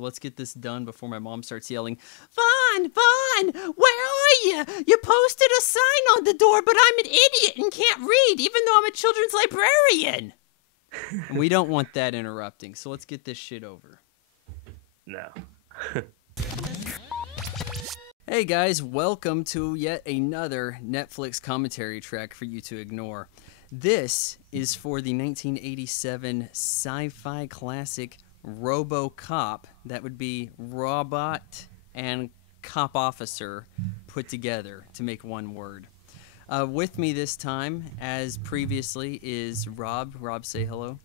So let's get this done before my mom starts yelling, Vaughn, where are you? You posted a sign on the door, but I'm an idiot and can't read, even though I'm a children's librarian. And we don't want that interrupting, so let's get this shit over. No. Hey guys, welcome to yet another Netflix commentary track for you to ignore. This is for the 1987 sci-fi classic RoboCop. That would be robot and cop officer put together to make one word. With me this time, as previously, is Rob. Rob, say hello.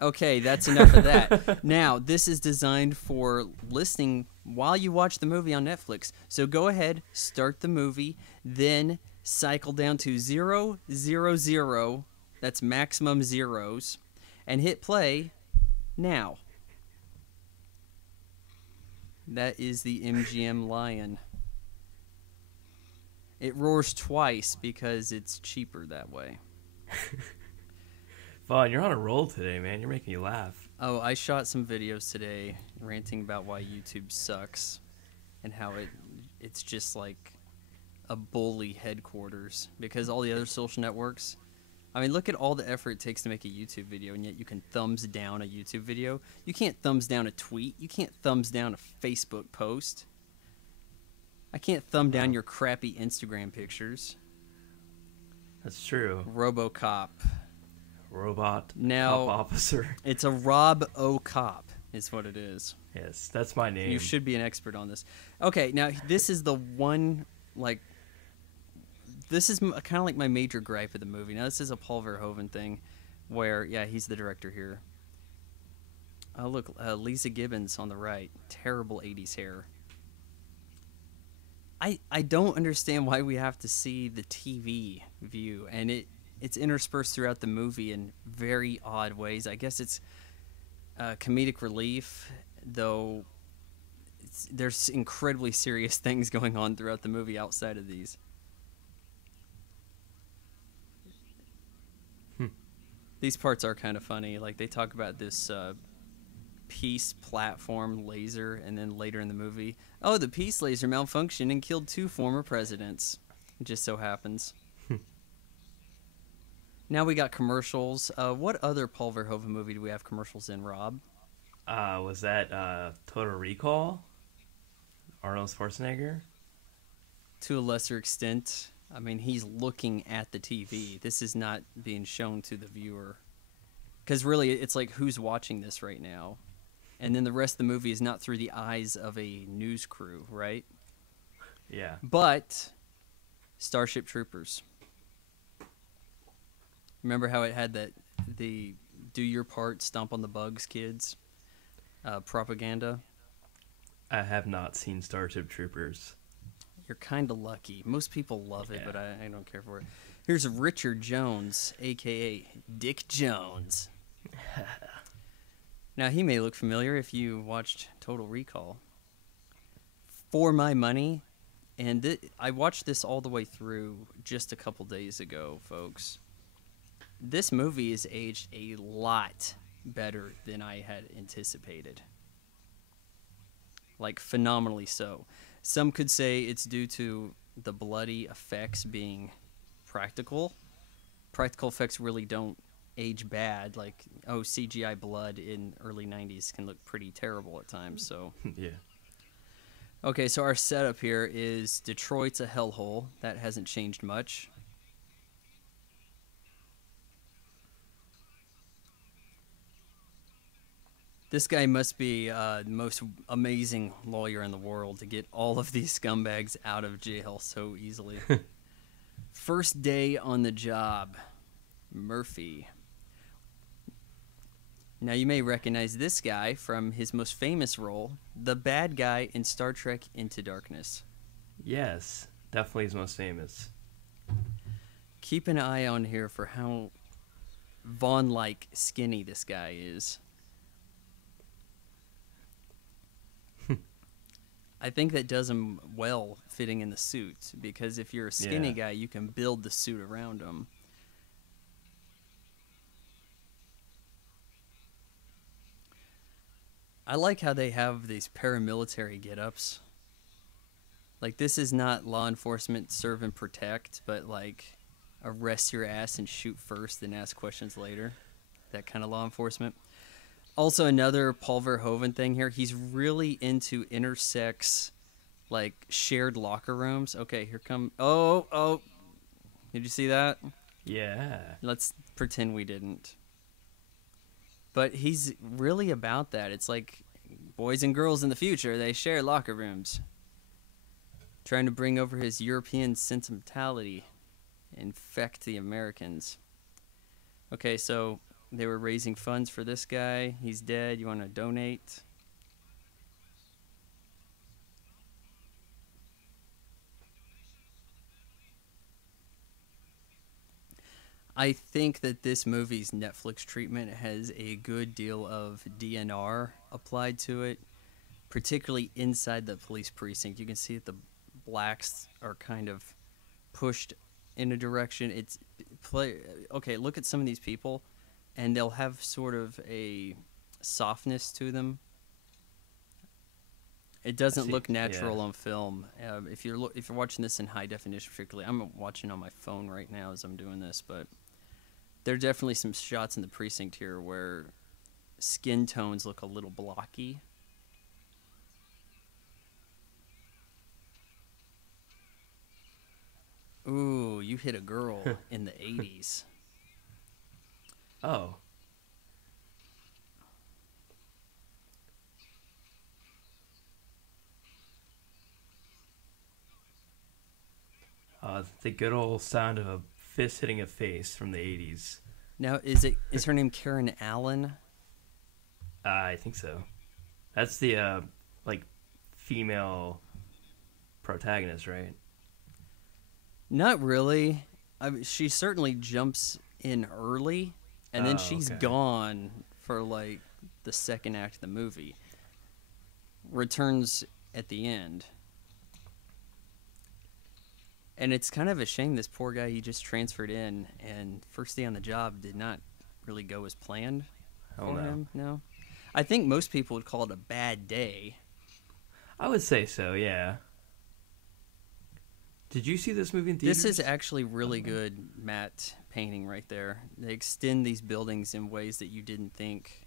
Okay, that's enough of that. Now, this is designed for listening while you watch the movie on Netflix. So go ahead, start the movie, then cycle down to 0, 0, 0, that's maximum zeros, and hit play now. That is the MGM Lion. It roars twice because it's cheaper that way. Vaughn, you're on a roll today, man. You're making me laugh. Oh, I shot some videos today ranting about why YouTube sucks and how it's just like a bully headquarters because all the other social networks, I mean, look at all the effort it takes to make a YouTube video, and yet you can thumbs down a YouTube video. You can't thumbs down a tweet. You can't thumbs down a Facebook post. I can't thumb down your crappy Instagram pictures. That's true. RoboCop. Robot Now, cop officer. It's a Rob-O-Cop is what it is. Yes, that's my name. You should be an expert on this. Okay, now this is the one, like, this is kind of like my major gripe of the movie. Now, this is a Paul Verhoeven thing where, yeah, he's the director here. Oh, look, Lisa Gibbons on the right. Terrible 80s hair. I don't understand why we have to see the TV view, and it's interspersed throughout the movie in very odd ways. I guess it's comedic relief, though there's incredibly serious things going on throughout the movie outside of these. These parts are kind of funny. Like, they talk about this peace platform laser, and then later in the movie, oh, the peace laser malfunctioned and killed 2 former presidents. It just so happens. Now we got commercials. What other Paul Verhoeven movie do we have commercials in, Rob? Was that Total Recall? Arnold Schwarzenegger? To a lesser extent. I mean, he's looking at the TV. This is not being shown to the viewer. Because really, it's like, who's watching this right now? And then the rest of the movie is not through the eyes of a news crew, right? Yeah. But Starship Troopers. Remember how it had the do your part, stomp on the bugs, kids propaganda? I have not seen Starship Troopers. You're kind of lucky. Most people love it, but I don't care for it. Here's Richard Jones, a.k.a. Dick Jones. Now, he may look familiar if you watched Total Recall. For my money, and I watched this all the way through just a couple days ago, folks. This movie is aged a lot better than I had anticipated. Like, phenomenally so. Some could say it's due to the bloody effects being practical. Practical effects really don't age bad. Like, CGI blood in early 90s can look pretty terrible at times, so. Yeah. Okay, so our setup here is Detroit's a hellhole. That hasn't changed much. This guy must be the most amazing lawyer in the world to get all of these scumbags out of jail so easily. First day on the job, Murphy. Now, you may recognize this guy from his most famous role, the bad guy in Star Trek Into Darkness. Yes, definitely his most famous. Keep an eye on here for how Vaughn-like skinny this guy is. I think that does him well fitting in the suit, because if you're a skinny guy, you can build the suit around him. I like how they have these paramilitary get-ups. Like, this is not law enforcement serve and protect, but like arrest your ass and shoot first, then ask questions later. That kind of law enforcement. Also, another Paul Verhoeven thing here. He's really into intersex, like shared locker rooms. Okay, here come. Oh! Did you see that? Yeah. Let's pretend we didn't. But he's really about that. It's like boys and girls in the future, they share locker rooms. Trying to bring over his European sentimentality, infect the Americans. Okay, so they were raising funds for this guy. He's dead. You want to donate? I think that this movie's Netflix treatment has a good deal of DNR applied to it, particularly inside the police precinct. You can see that the blacks are kind of pushed in a direction. Okay, look at some of these people, and they'll have sort of a softness to them. It doesn't look natural on film. If you're watching this in high definition, particularly, I'm watching on my phone right now as I'm doing this, but there are definitely some shots in the precinct here where skin tones look a little blocky. Ooh, you hit a girl in the 80s. Oh. The good old sound of a fist hitting a face from the 80s. Now, is her name Karen Allen? I think so. That's the, female protagonist, right? Not really. I mean, she certainly jumps in early, and then she's gone for, like, the second act of the movie. Returns at the end. And it's kind of a shame this poor guy, he just transferred in, and first day on the job did not really go as planned for him. No. I think most people would call it a bad day. I would say so, yeah. Did you see this movie in theaters? This is actually really good matte painting right there. They extend these buildings in ways that you didn't think.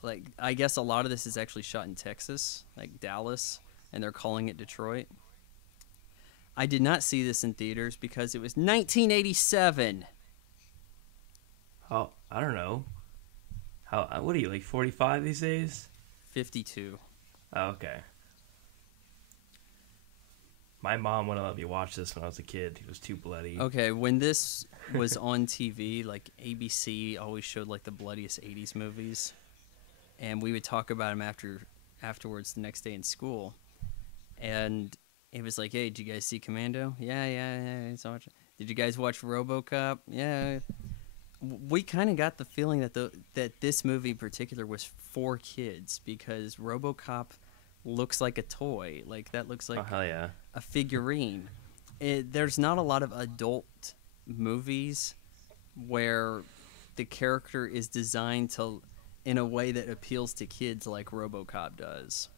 Like, I guess a lot of this is actually shot in Texas, like Dallas, and they're calling it Detroit. I did not see this in theaters because it was 1987. Oh, I don't know. What are you, like 45 these days? 52. Oh, okay. My mom wouldn't let me watch this when I was a kid. It was too bloody. Okay, when this was on TV, like ABC always showed like the bloodiest 80s movies. And we would talk about them afterwards the next day in school. And it was like, hey, did you guys see Commando? Yeah. Did you guys watch RoboCop? Yeah. We kind of got the feeling that this movie in particular was for kids because RoboCop looks like a toy. Like, that looks like hell yeah. a figurine. There's not a lot of adult movies where the character is designed in a way that appeals to kids like RoboCop does.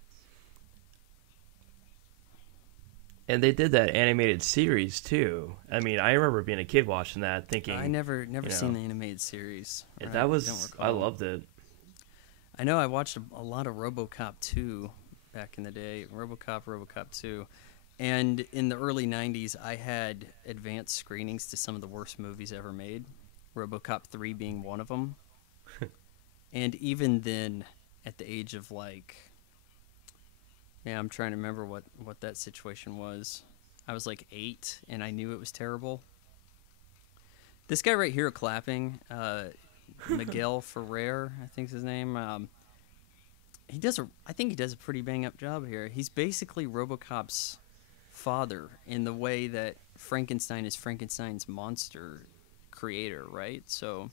And they did that animated series too. I mean, I remember being a kid watching that, thinking I never seen the animated series. Right? That was I loved it. I know I watched a lot of RoboCop 2 back in the day. RoboCop 2. And in the early 90s, I had advanced screenings to some of the worst movies ever made. RoboCop 3 being one of them. And even then, at the age of I'm trying to remember what that situation was. I was like 8, and I knew it was terrible. This guy right here clapping, Miguel Ferrer, I think's his name. I think he does a pretty bang up job here. He's basically RoboCop's father in the way that Frankenstein is Frankenstein's monster creator, right? So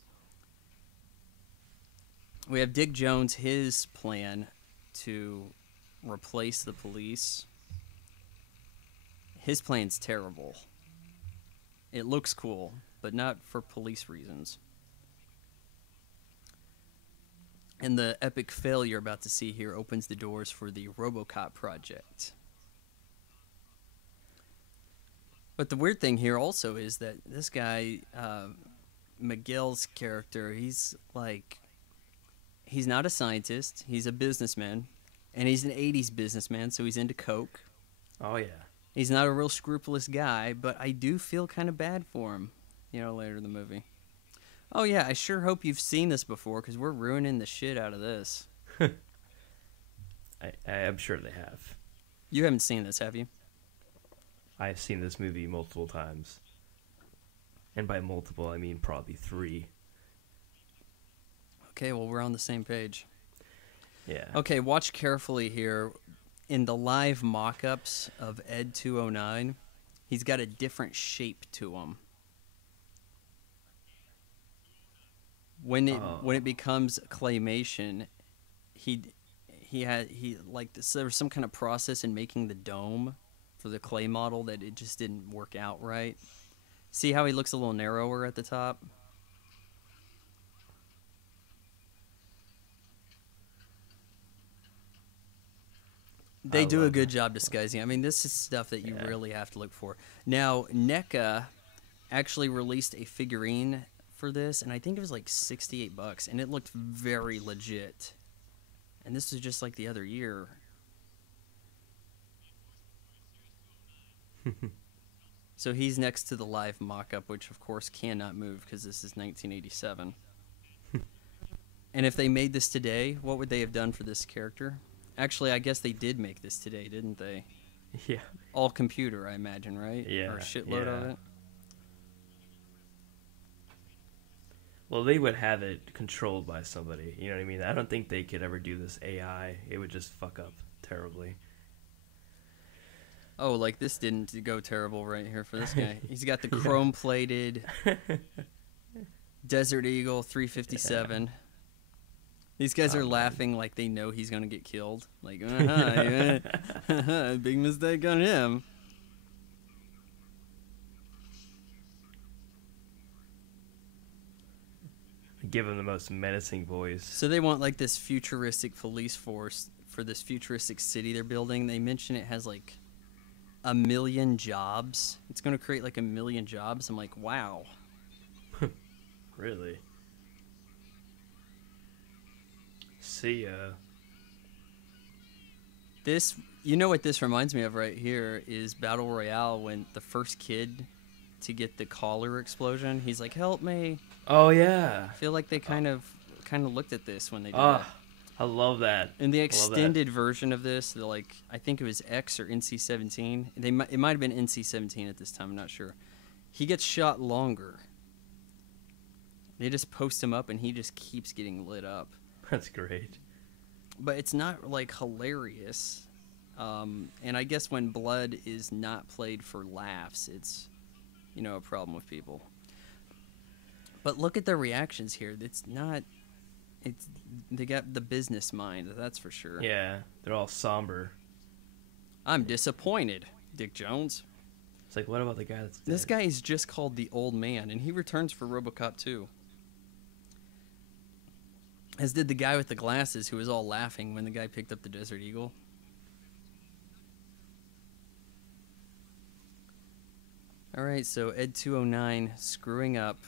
we have Dick Jones, his plan to replace the police. His plan's terrible. It looks cool, but not for police reasons. And the epic fail you're about to see here opens the doors for the RoboCop project. But the weird thing here also is that this guy, Miguel's character, he's not a scientist, he's a businessman, and he's an 80s businessman, so he's into coke. Oh, yeah. He's not a real scrupulous guy, but I do feel kind of bad for him, later in the movie. Oh, yeah, I sure hope you've seen this before, because we're ruining the shit out of this. I'm sure they have. You haven't seen this, have you? I've seen this movie multiple times. And by multiple, I mean probably 3. Okay, well, we're on the same page. Yeah. Okay, watch carefully here. In the live mock-ups of Ed 209, he's got a different shape to him. When it becomes claymation, there was some kind of process in making the dome for the clay model that it just didn't work out right. See how he looks a little narrower at the top? They do a good job disguising. I mean, this is stuff that you really have to look for. Now, NECA actually released a figurine for this, and I think it was like $68, and it looked very legit. And this was just like the other year. So he's next to the live mock-up, which of course cannot move because this is 1987. And if they made this today, what would they have done for this character? Actually, I guess they did make this today, didn't they? Yeah. All computer, I imagine, right? Yeah. Or a shitload of it. Well, they would have it controlled by somebody. You know what I mean? I don't think they could ever do this AI. It would just fuck up terribly. Oh, like this didn't go terrible right here for this guy. He's got the chrome-plated Desert Eagle 357. Yeah. These guys are laughing like they know he's going to get killed. Like, big mistake on him. Give him the most menacing voice. So they want like this futuristic police force for this futuristic city they're building. They mention it has like 1 million jobs. It's going to create like 1 million jobs. I'm like, wow. Really? See ya. This, what this reminds me of right here is Battle Royale when the first kid to get the collar explosion, he's like, help me. Oh, yeah. I feel like they kind of looked at this when they did that. I love that. In the extended version of this, I think it was X or NC-17. It might have been NC-17 at this time, I'm not sure. He gets shot longer. They just post him up and he just keeps getting lit up. That's great. But it's not like hilarious. And I guess when blood is not played for laughs, it's a problem with people. But look at their reactions here. They got the business mind, that's for sure. Yeah, they're all somber. I'm disappointed, Dick Jones. It's like, what about the guy that's dead? This guy is just called the Old Man, and he returns for RoboCop 2. As did the guy with the glasses who was all laughing when the guy picked up the Desert Eagle. Alright, so Ed 209 screwing up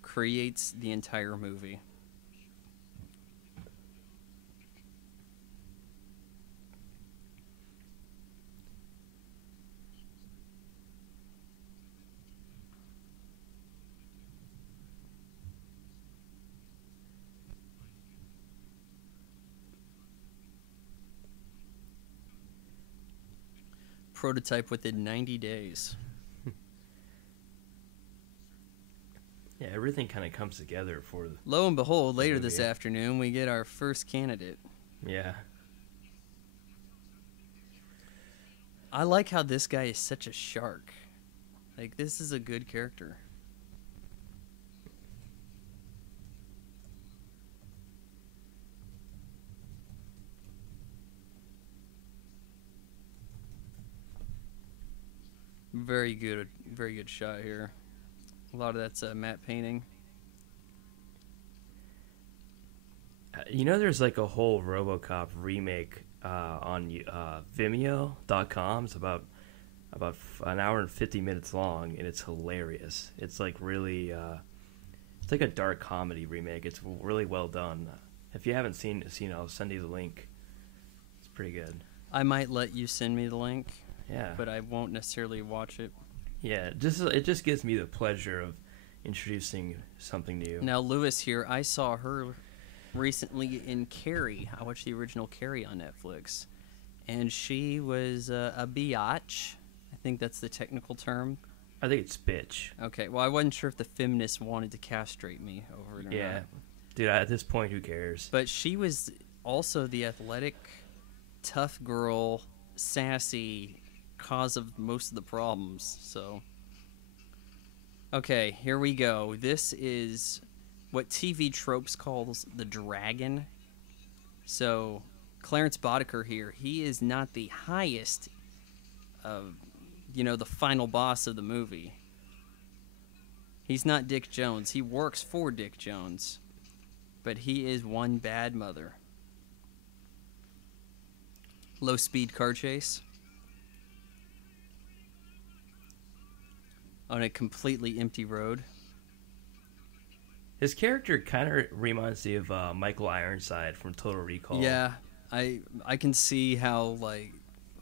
creates the entire movie. Prototype within 90 days. Yeah, everything kind of comes together for Lo and behold, later this afternoon, we get our first candidate. Yeah. I like how this guy is such a shark. Like, this is a good character. Very good shot here. A lot of that's matte painting. There's like a whole RoboCop remake on Vimeo.com. It's about an hour and 50 minutes long, and it's hilarious. It's like really, it's like a dark comedy remake. It's really well done. If you haven't seen it, I'll send you the link. It's pretty good. I might let you send me the link. Yeah. But I won't necessarily watch it. Yeah, it just gives me the pleasure of introducing something new. Now, Lewis here, I saw her recently in Carrie. I watched the original Carrie on Netflix. And she was a biatch. I think that's the technical term. I think it's bitch. Okay, well, I wasn't sure if the feminists wanted to castrate me over it or not. Dude, at this point, who cares? But she was also the athletic, tough girl, sassy cause of most of the problems, so... Okay, here we go. This is what TV Tropes calls the dragon. So, Clarence Boddicker here, he is not the highest, the final boss of the movie. He's not Dick Jones. He works for Dick Jones. But he is one bad mother. Low-speed car chase. On a completely empty road. His character kind of reminds me of Michael Ironside from Total Recall. Yeah, I can see how, like,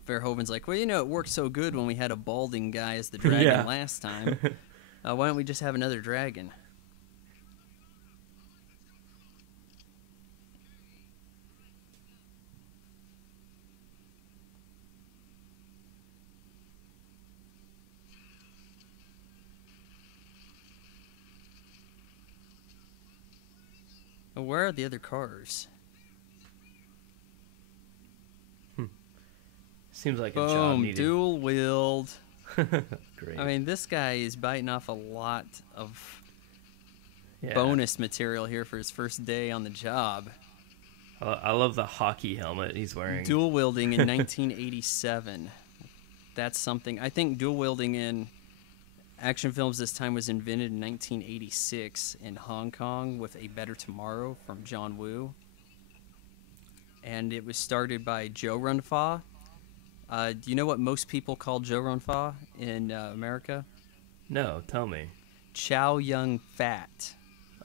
Verhoeven's like, well, it worked so good when we had a balding guy as the dragon last time. Why don't we just have another dragon? Where are the other cars? Seems like a job needed. Dual wheeled. Great. I mean, this guy is biting off a lot of bonus material here for his first day on the job. I love the hockey helmet he's wearing. Dual wielding in 1987. That's something. I think dual wielding in action films this time was invented in 1986 in Hong Kong with A Better Tomorrow from John Woo. And it was started by Joe Run-Fa. Do you know what most people call Joe Run-Fa in America? No, tell me. Chow Yun-Fat.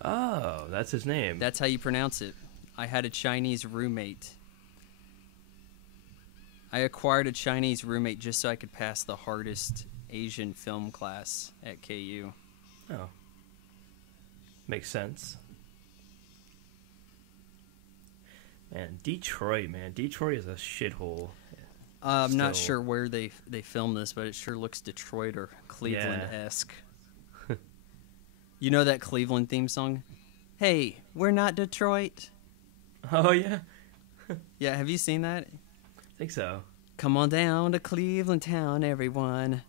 Oh, that's his name. That's how you pronounce it. I had a Chinese roommate. I acquired a Chinese roommate just so I could pass the hardest Asian film class at KU. Oh. Makes sense. Man, Detroit is a shithole. I'm not sure where they filmed this, but it sure looks Detroit or Cleveland-esque. Yeah. You know that Cleveland theme song? Hey, we're not Detroit. Oh, yeah? Yeah, have you seen that? I think so. Come on down to Cleveland town, everyone.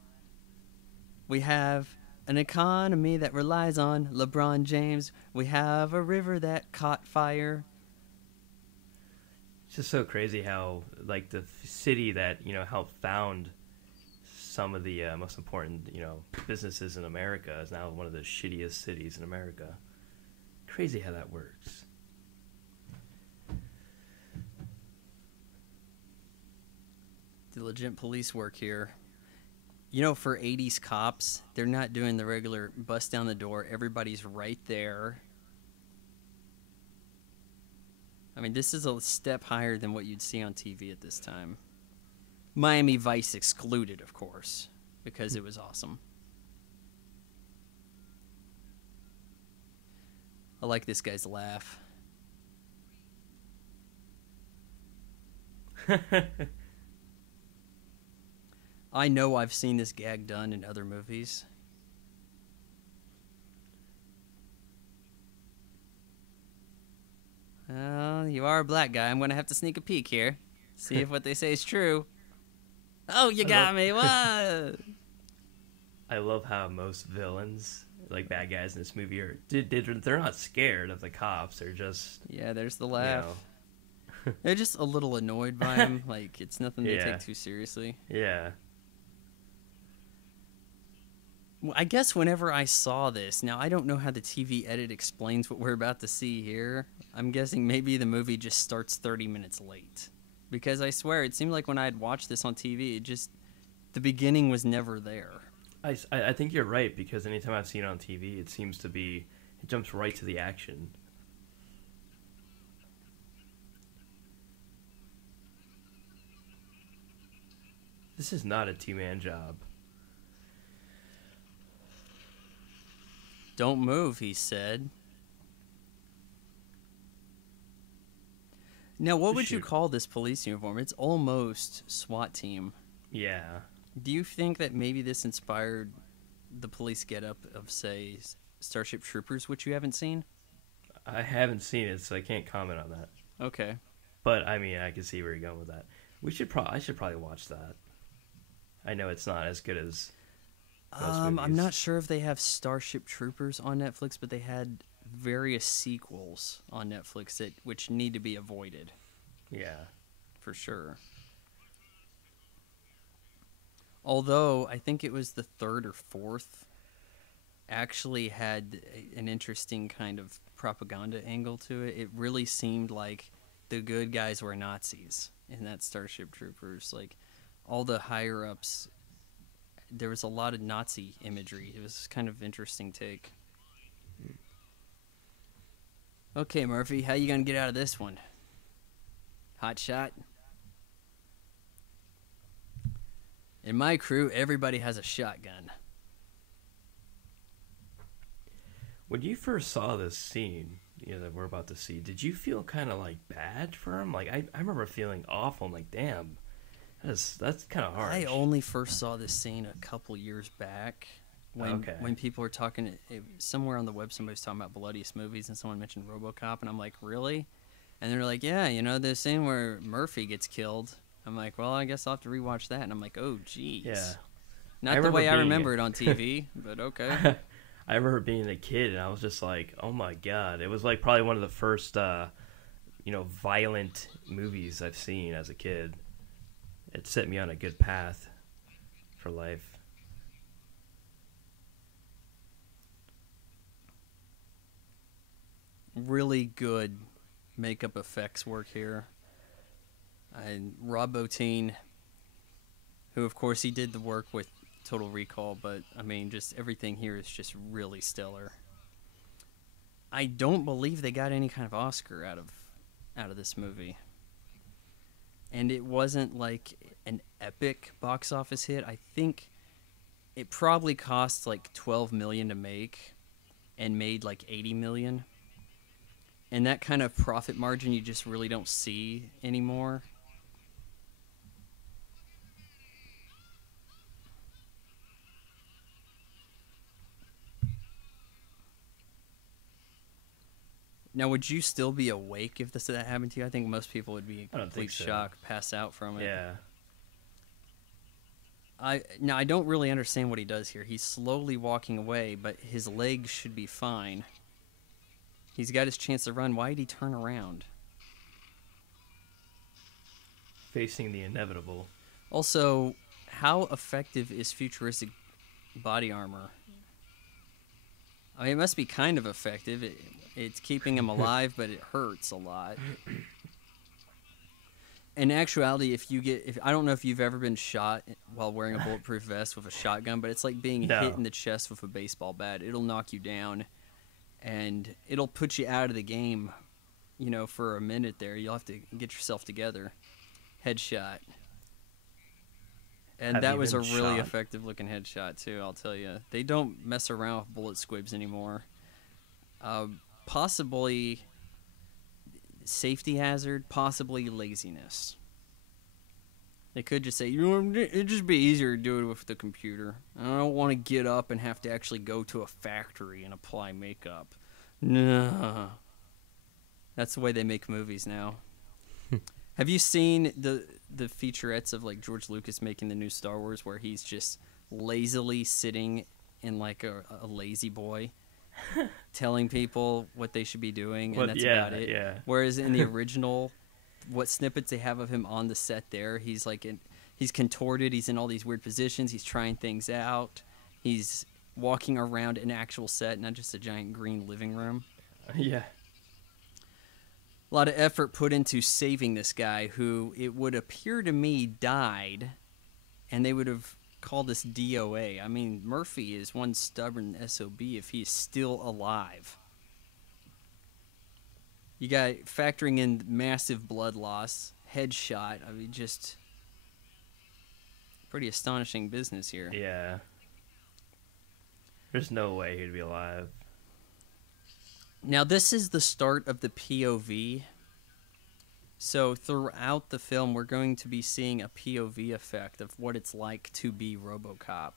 We have an economy that relies on LeBron James. We have a river that caught fire. It's just so crazy how, like, the city that, helped found some of the most important, businesses in America is now one of the shittiest cities in America. Crazy how that works. Diligent police work here. For 80s cops, they're not doing the regular bust down the door. Everybody's right there. I mean, this is a step higher than what you'd see on TV at this time. Miami Vice excluded, of course, because it was awesome. I like this guy's laugh. I know I've seen this gag done in other movies. Well, you are a black guy. I'm going to have to sneak a peek here. See if what they say is true. Oh, you got me. What? I love how most villains, like bad guys in this movie, they're not scared of the cops. They're just... Yeah, there's the laugh. They're just a little annoyed by him. Like, it's nothing they take too seriously. Yeah. Well, I guess whenever I saw this, now I don't know how the TV edit explains what we're about to see here. I'm guessing maybe the movie just starts 30 minutes late. Because I swear, it seemed like when I had watched this on TV, the beginning was never there. I think you're right, because anytime I've seen it on TV, it seems to be, it jumps right to the action. This is not a two-man job. Don't move, he said. Now, what would you call this police uniform? It's almost SWAT team. Yeah. Do you think that maybe this inspired the police getup of, say, Starship Troopers, which you haven't seen? I haven't seen it, so I can't comment on that. Okay. But, I mean, I can see where you're going with that. I should probably watch that. I know it's not as good as most movies. I'm not sure if they have Starship Troopers on Netflix, but they had various sequels on Netflix which need to be avoided. Yeah. For sure. Although, I think it was the third or fourth actually had an interesting kind of propaganda angle to it. It really seemed like the good guys were Nazis in that Starship Troopers. Like, all the higher-ups, there was a lot of Nazi imagery. It was kind of interesting take. Okay, Murphy, how you gonna get out of this one? Hot shot? In my crew, everybody has a shotgun. When you first saw this scene, that we're about to see, did you feel kind of like bad for him? Like I remember feeling awful. I'm like, damn, that's kind of harsh. I only first saw this scene a couple years back when people were talking. Somewhere on the web, somebody was talking about bloodiest movies, and someone mentioned RoboCop, and I'm like, really? And they're like, yeah, the scene where Murphy gets killed. I'm like, well, I guess I'll have to rewatch that. And I'm like, oh, geez. Yeah. Not the way I remember it on TV, but okay. I remember being a kid, and I was just like, oh, my God. It was like probably one of the first, violent movies I've seen as a kid. It set me on a good path for life. Really good makeup effects work here. And Rob Bottin, who of course he did the work with Total Recall, but I mean, just everything here is just really stellar. I don't believe they got any kind of Oscar out of this movie, and it wasn't like an epic box office hit. I think it probably cost like $12 million to make, and made like $80 million. And that kind of profit margin you just really don't see anymore. Now, would you still be awake if that happened to you? I think most people would be in complete shock, pass out from it. Yeah. I don't really understand what he does here. He's slowly walking away, but his legs should be fine. He's got his chance to run. Why did he turn around? Facing the inevitable. Also, how effective is futuristic body armor? I mean, it must be kind of effective. It's keeping him alive, but it hurts a lot. In actuality, I don't know if you've ever been shot while wearing a bulletproof vest with a shotgun, but it's like being hit in the chest with a baseball bat. It'll knock you down, and it'll put you out of the game, for a minute there. You'll have to get yourself together. Headshot. And that was a really effective looking headshot too, I'll tell you. They don't mess around with bullet squibs anymore. Possibly safety hazard, possibly laziness. They could just say, it'd just be easier to do it with the computer. I don't want to get up and have to actually go to a factory and apply makeup. No. That's the way they make movies now. Have you seen the featurettes of like George Lucas making the new Star Wars where he's just lazily sitting in like a lazy boy telling people what they should be doing, and that's about it. Yeah. Whereas in the original, what snippets they have of him on the set there, he's like he's contorted, he's in all these weird positions, he's trying things out, he's walking around an actual set, not just a giant green living room. Yeah. A lot of effort put into saving this guy who, it would appear to me, died, and they would have called this DOA. I mean, Murphy is one stubborn SOB if he is still alive. You got factoring in massive blood loss, headshot. I mean, just pretty astonishing business here. Yeah. There's no way he'd be alive. Now, this is the start of the POV. So throughout the film, we're going to be seeing a POV effect of what it's like to be RoboCop.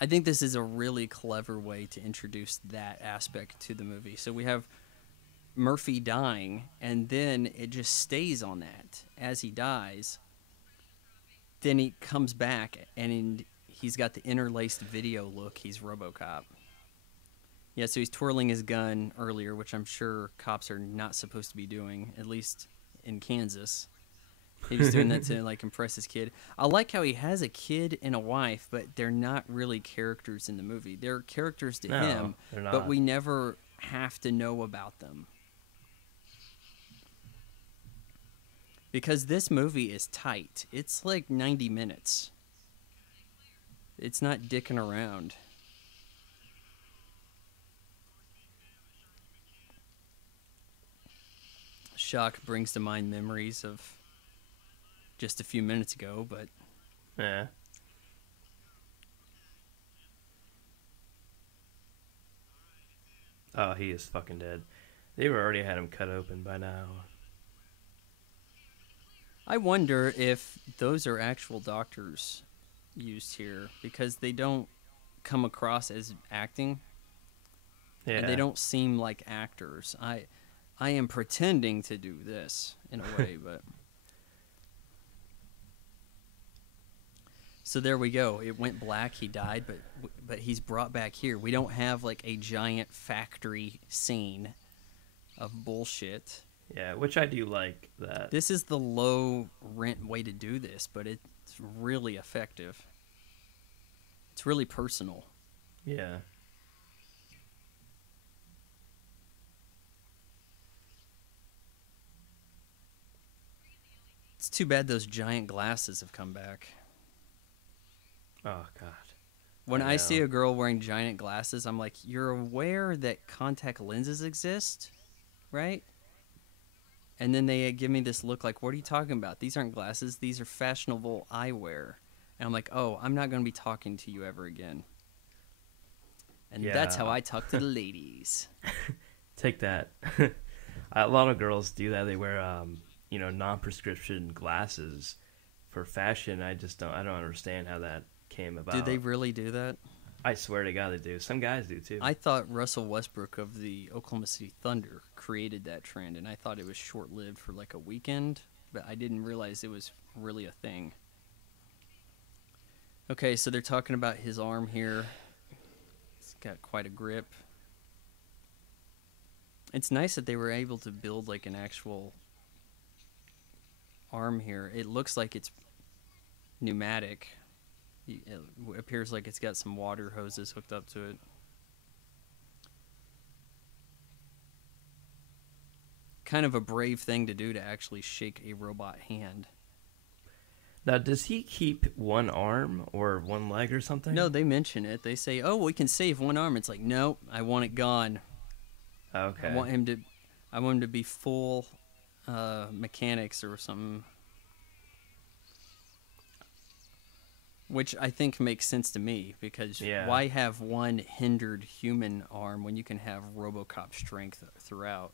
I think this is a really clever way to introduce that aspect to the movie. So we have Murphy dying, and then it just stays on that as he dies. Then he comes back, and he's got the interlaced video look. He's RoboCop. Yeah, so he's twirling his gun earlier, which I'm sure cops are not supposed to be doing, at least in Kansas. He was doing that to, like, impress his kid. I like how he has a kid and a wife, but they're not really characters in the movie. They're characters to him, but we never have to know about them. Because this movie is tight. It's like 90 minutes. It's not dicking around. Shock brings to mind memories of just a few minutes ago, but Yeah. Oh, he is fucking dead. They were already had him cut open by now. I wonder if those are actual doctors used here, because they don't come across as acting. Yeah. And they don't seem like actors. I am pretending to do this in a way, but so there we go. It went black. He died, but he's brought back here. We don't have like a giant factory scene of bullshit. Yeah, which I do like that. This is the low rent way to do this, but it's really effective. It's really personal. Yeah. It's too bad those giant glasses have come back. Oh, God. When I know. see a girl wearing giant glasses, I'm like, you're aware that contact lenses exist, right? And then they give me this look like, what are you talking about? These aren't glasses. These are fashionable eyewear. And I'm like, oh, I'm not going to be talking to you ever again. And that's how I talk to the ladies. Take that. A lot of girls do that. They wear, non-prescription glasses for fashion. I don't understand how that came about. Do they really do that? I swear to God they do. Some guys do too. I thought Russell Westbrook of the Oklahoma City Thunder created that trend, and I thought it was short-lived for like a weekend, but I didn't realize it was really a thing. Okay, so they're talking about his arm here. It's got quite a grip. It's nice that they were able to build like an actual arm here. It looks like it's pneumatic. It appears like it's got some water hoses hooked up to it. Kind of a brave thing to do to actually shake a robot hand. Now, does he keep one arm or one leg or something? No, they mention it. They say, "Oh, we can save one arm." It's like, no, I want it gone. Okay. I want him to be full mechanics or something. Which I think makes sense to me, because why have one hindered human arm when you can have RoboCop strength throughout?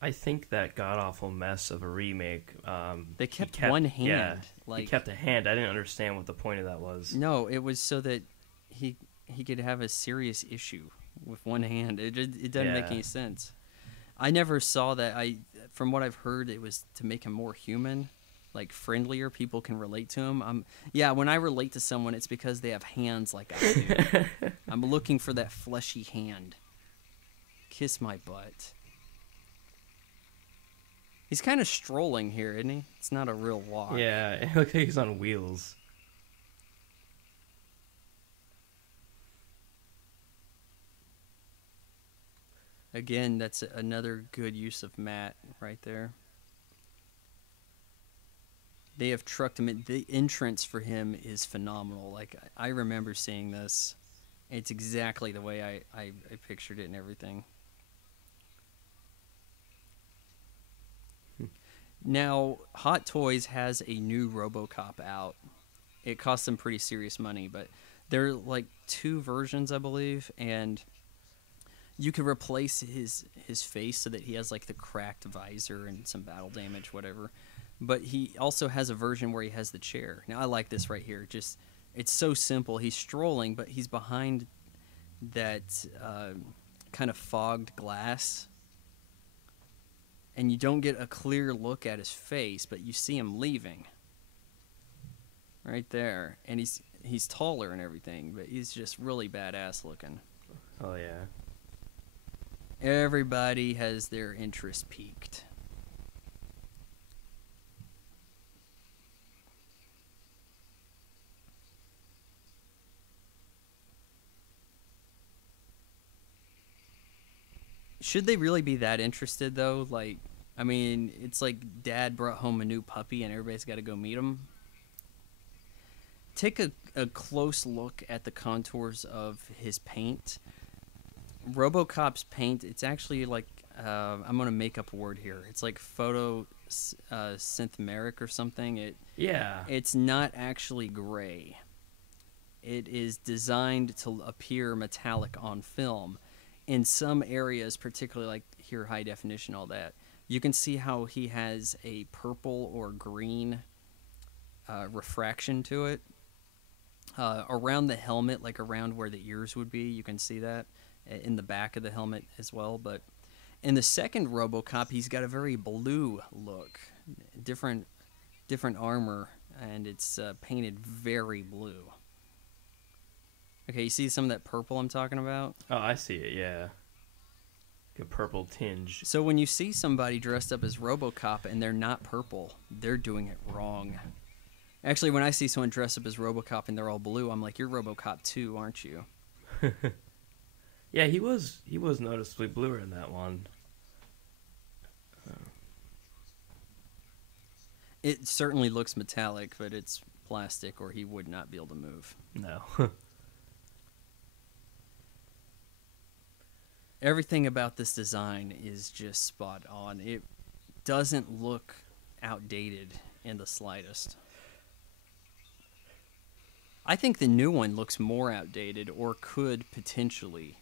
I think that god-awful mess of a remake... they kept one hand. Yeah, like, he kept a hand. I didn't understand what the point of that was. No, it was so that he could have a serious issue with one hand. It doesn't make any sense. I never saw that. From what I've heard, it was to make him more human. Like, friendlier, people can relate to him. When I relate to someone, it's because they have hands like I do. I'm looking for that fleshy hand. Kiss my butt. He's kind of strolling here, isn't he? It's not a real walk. Yeah, it looks like he's on wheels. Again, that's another good use of matte right there. They have trucked him in. The entrance for him is phenomenal. Like, I remember seeing this. It's exactly the way I pictured it and everything. Now, Hot Toys has a new RoboCop out. It costs them pretty serious money, but there are like 2 versions, I believe, and you can replace his face so that he has like the cracked visor and some battle damage, whatever. But he also has a version where he has the chair. Now, I like this right here. Just, it's so simple. He's strolling, but he's behind that kind of fogged glass. And you don't get a clear look at his face, but you see him leaving. Right there. And he's taller and everything, but he's just really badass looking. Oh, yeah. Everybody has their interest piqued. Should they really be that interested, though? Like, I mean, it's like dad brought home a new puppy and everybody's got to go meet him. Take a close look at the contours of his paint. RoboCop's paint, it's actually like, I'm going to make up a word here. It's like synthmeric or something. It's not actually gray. It is designed to appear metallic on film. In some areas, particularly like here, high definition, all that, you can see how he has a purple or green refraction to it. Around the helmet, like around where the ears would be, you can see that in the back of the helmet as well. But in the second RoboCop, he's got a very blue look, different armor, and it's painted very blue. Okay, you see some of that purple I'm talking about? Oh, I see it, yeah. Like a purple tinge. So when you see somebody dressed up as RoboCop and they're not purple, they're doing it wrong. Actually, when I see someone dressed up as RoboCop and they're all blue, I'm like, you're RoboCop too, aren't you? Yeah, he was noticeably bluer in that one. It certainly looks metallic, but it's plastic or he would not be able to move. No. Everything about this design is just spot on. It doesn't look outdated in the slightest. I think the new one looks more outdated or could potentially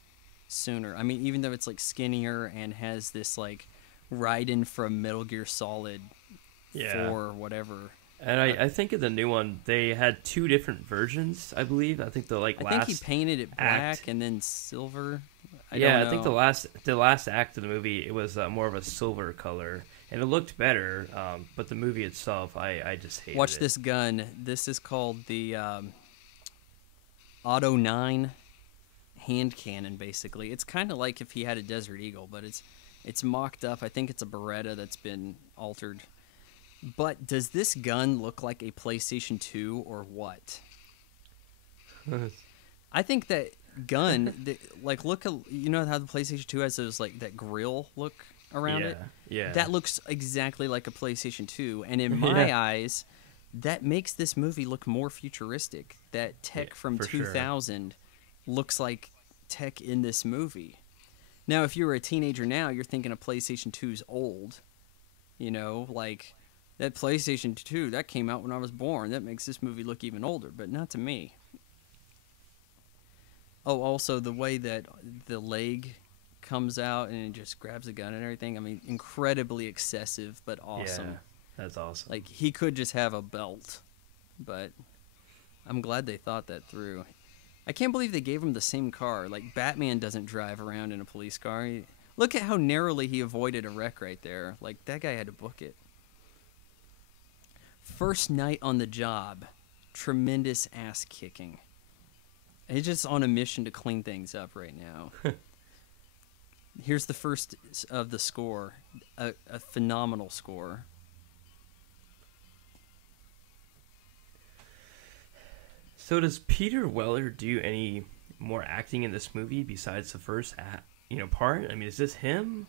sooner. I mean, even though it's like skinnier and has this like Raiden from Metal Gear Solid 4 or whatever. And I think in the new one, they had 2 different versions, I believe. I think the I think he painted it black and then silver. I think the last act of the movie, it was more of a silver color, and it looked better. But the movie itself, I just hated it. Watch this gun. This is called the Auto 9 hand cannon. Basically, it's kind of like if he had a Desert Eagle, but it's mocked up. I think it's a Beretta that's been altered. But does this gun look like a PlayStation 2 or what? I think that gun, like, look, you know how the PlayStation 2 has those, like, that grill look around it? Yeah. That looks exactly like a PlayStation 2. And in my eyes, that makes this movie look more futuristic. That tech from 2000 looks like tech in this movie. Now, if you were a teenager now, you're thinking a PlayStation 2's old. You know, like, that PlayStation 2, that came out when I was born. That makes this movie look even older, but not to me. Oh, also, the way that the leg comes out and it just grabs a gun and everything. I mean, incredibly excessive, but awesome. Yeah, that's awesome. Like, he could just have a belt, but I'm glad they thought that through. I can't believe they gave him the same car. Like, Batman doesn't drive around in a police car. Look at how narrowly he avoided a wreck right there. Like, that guy had to book it. First night on the job, tremendous ass kicking. He's just on a mission to clean things up right now. Here's the first of the score, a phenomenal score. So does Peter Weller do any more acting in this movie besides the first part? I mean, is this him?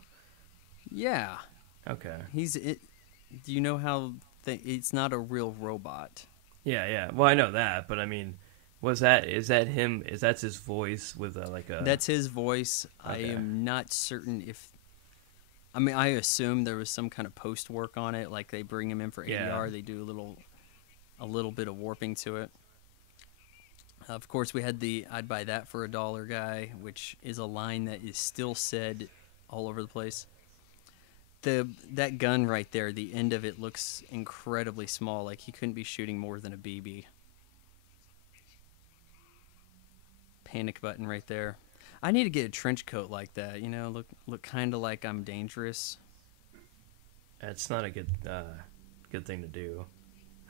Yeah. Okay. He's it. Do you know how it's not a real robot? Yeah, yeah. Well, I know that, but I mean, is that him? Is that his voice with like a? That's his voice. Okay. I am not certain if. I mean, I assume there was some kind of post work on it, like they bring him in for ADR, they do a little bit of warping to it. Of course, we had the "I'd buy that for $1" guy, which is a line that is still said all over the place. That gun right there, the end of it looks incredibly small, like he couldn't be shooting more than a BB. Panic button right there. I need to get a trench coat like that, look kind of like I'm dangerous. It's not a good thing to do.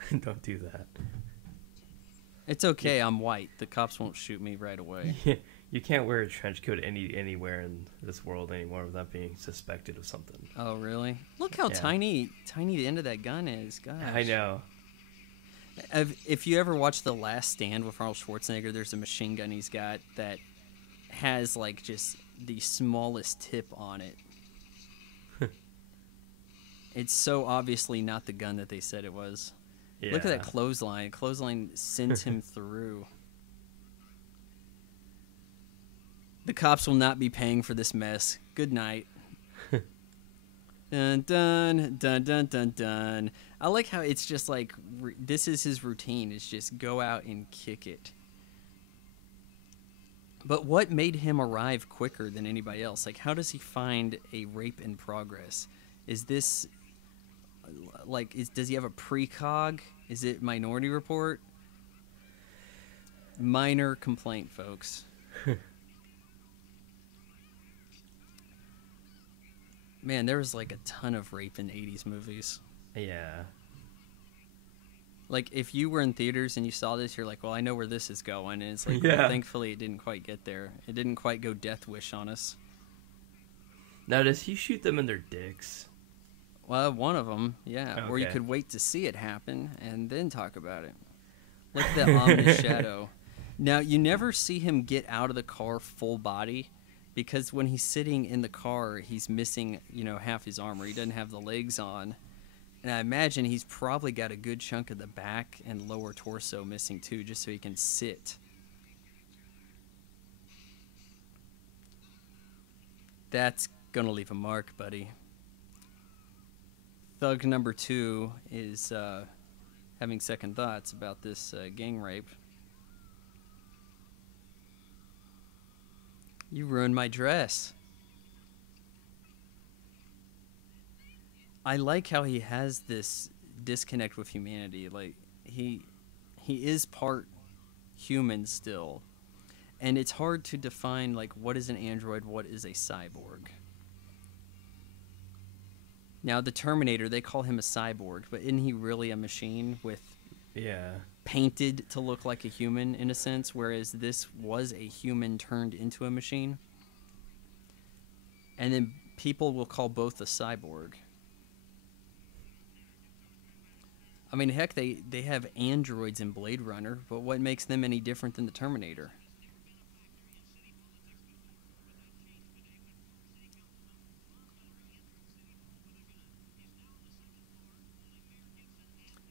Don't do that. It's okay, I'm white. The cops won't shoot me right away. Yeah, you can't wear a trench coat anywhere in this world anymore without being suspected of something. Oh, really? Look how tiny the end of that gun is. Gosh. I know. If you ever watch The Last Stand with Arnold Schwarzenegger, there's a machine gun he's got that has like just the smallest tip on it. It's so obviously not the gun that they said it was. Yeah. Look at that clothesline. Clothesline sends him through. The cops will not be paying for this mess. Good night. Dun dun dun dun dun dun. I like how it's just like this is his routine. It's just go out and kick it. But what made him arrive quicker than anybody else? Like, how does he find a rape in progress? Is this like does he have a precog? Is it Minority Report? Minor complaint, folks. Man, there was like a ton of rape in 80s movies. Yeah. Like, if you were in theaters and you saw this, you're like, well, I know where this is going. And it's like, well, thankfully, it didn't quite get there. It didn't quite go Death Wish on us. Now, does he shoot them in their dicks? Well, one of them, yeah. Okay. Or you could wait to see it happen and then talk about it. Like the ominous shadow. Now, you never see him get out of the car full body because when he's sitting in the car, he's missing, half his armor. He doesn't have the legs on. And I imagine he's probably got a good chunk of the back and lower torso missing too, just so he can sit. That's gonna leave a mark, buddy. Thug number 2 is having second thoughts about this gang rape. You ruined my dress. I like how he has this disconnect with humanity. Like he is part human still. And it's hard to define like what is an android, what is a cyborg. Now the Terminator, they call him a cyborg, but isn't he really a machine with painted to look like a human in a sense, whereas this was a human turned into a machine? And then people will call both a cyborg. I mean, heck, they have androids in Blade Runner, but what makes them any different than the Terminator?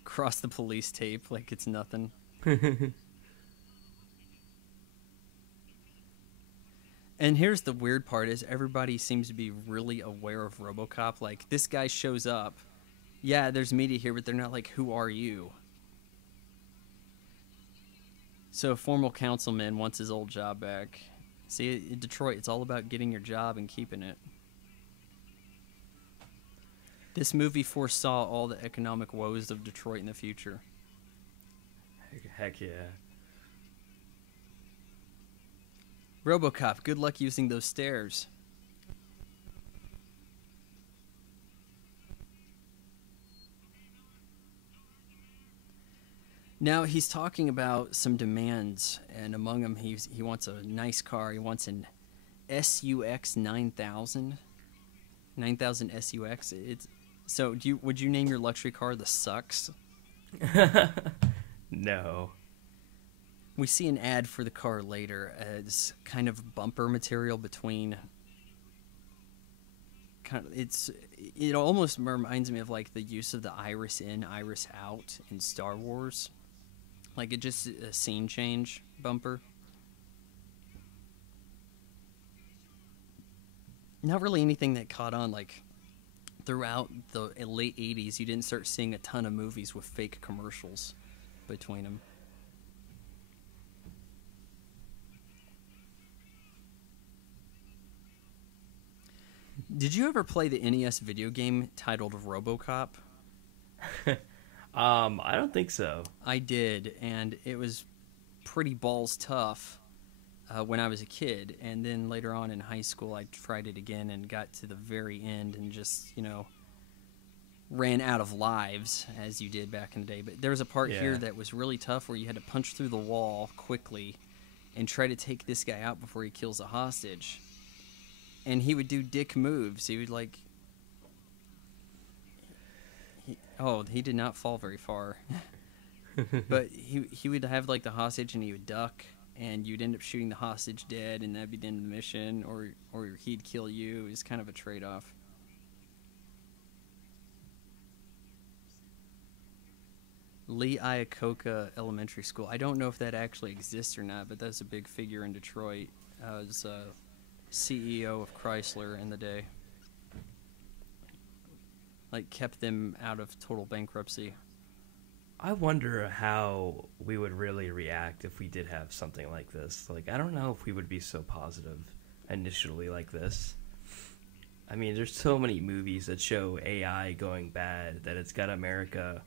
Cross the police tape like it's nothing. And here's the weird part is everybody seems to be really aware of RoboCop. Like, this guy shows up. Yeah, there's media here, but they're not like, who are you? So a formal councilman wants his old job back. See, in Detroit, it's all about getting your job and keeping it. This movie foresaw all the economic woes of Detroit in the future. Heck yeah. RoboCop, good luck using those stairs. Now, he's talking about some demands, and among them, he wants a nice car. He wants an SUX 9000. 9000 SUX. So, would you name your luxury car the Sucks? No. We see an ad for the car later as kind of bumper material between kind of it almost reminds me of like the use of the iris in, iris out in Star Wars. Like it just a scene change bumper. Not really anything that caught on like throughout the late 80s. You didn't start seeing a ton of movies with fake commercials between them. Did you ever play the NES video game titled RoboCop? I don't think so. I did, and it was pretty balls tough when I was a kid. And then later on in high school, I tried it again and got to the very end and just, ran out of lives, as you did back in the day. But there was a part here that was really tough where you had to punch through the wall quickly and try to take this guy out before he kills a hostage. And he would do dick moves. He would he did not fall very far. But he would have like the hostage and he would duck and you'd end up shooting the hostage dead and that'd be the end of the mission, or he'd kill you. It was kind of a trade-off. Lee Iacocca Elementary School. I don't know if that actually exists or not, but that's a big figure in Detroit. Was CEO of Chrysler in the day. Like, kept them out of total bankruptcy. I wonder how we would really react if we did have something like this. Like, I don't know if we would be so positive initially like this. I mean, there's so many movies that show AI going bad that it's got America,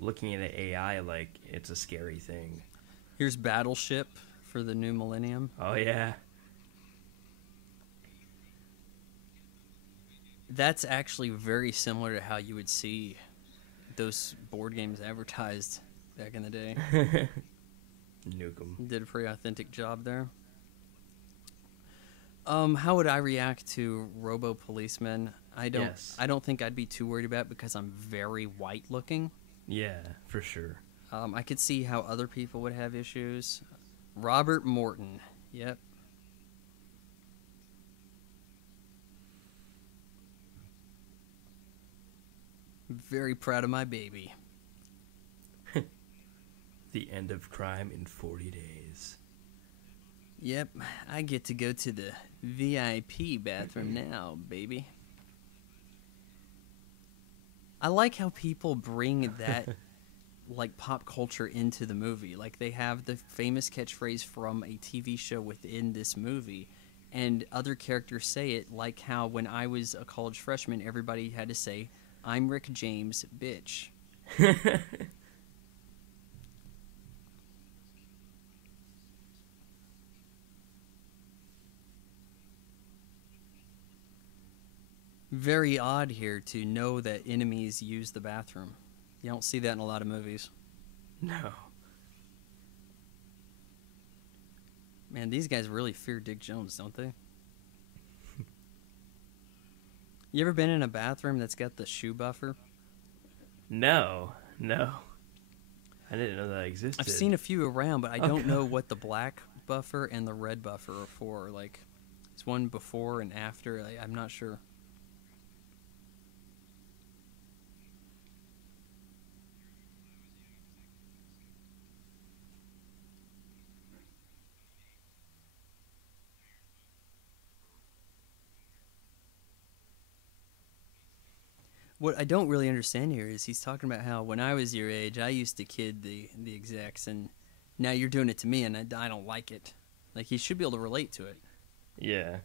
looking at AI like it's a scary thing. Here's Battleship for the new millennium. Oh, yeah. That's actually very similar to how you would see those board games advertised back in the day. Nuke 'em. Did a pretty authentic job there. How would I react to Robo Policeman? I don't think I'd be too worried about it because I'm very white looking. Yeah, for sure. I could see how other people would have issues. Robert Morton. Yep. Very proud of my baby. The end of crime in 40 days. Yep, I get to go to the VIP bathroom now, baby. I like how people bring that, like, pop culture into the movie. Like, they have the famous catchphrase from a TV show within this movie, and other characters say it, like how when I was a college freshman, everybody had to say, "I'm Rick James, bitch." Very odd here to know that enemies use the bathroom. You don't see that in a lot of movies. No. Man, these guys really fear Dick Jones, don't they? You ever been in a bathroom that's got the shoe buffer? No. I didn't know that existed. I've seen a few around, but I don't know what the black buffer and the red buffer are for. Like, is one before and after? I'm not sure. What I don't really understand here is he's talking about how when I was your age, I used to kid the execs, and now you're doing it to me, and I don't like it. Like, he should be able to relate to it. Yeah.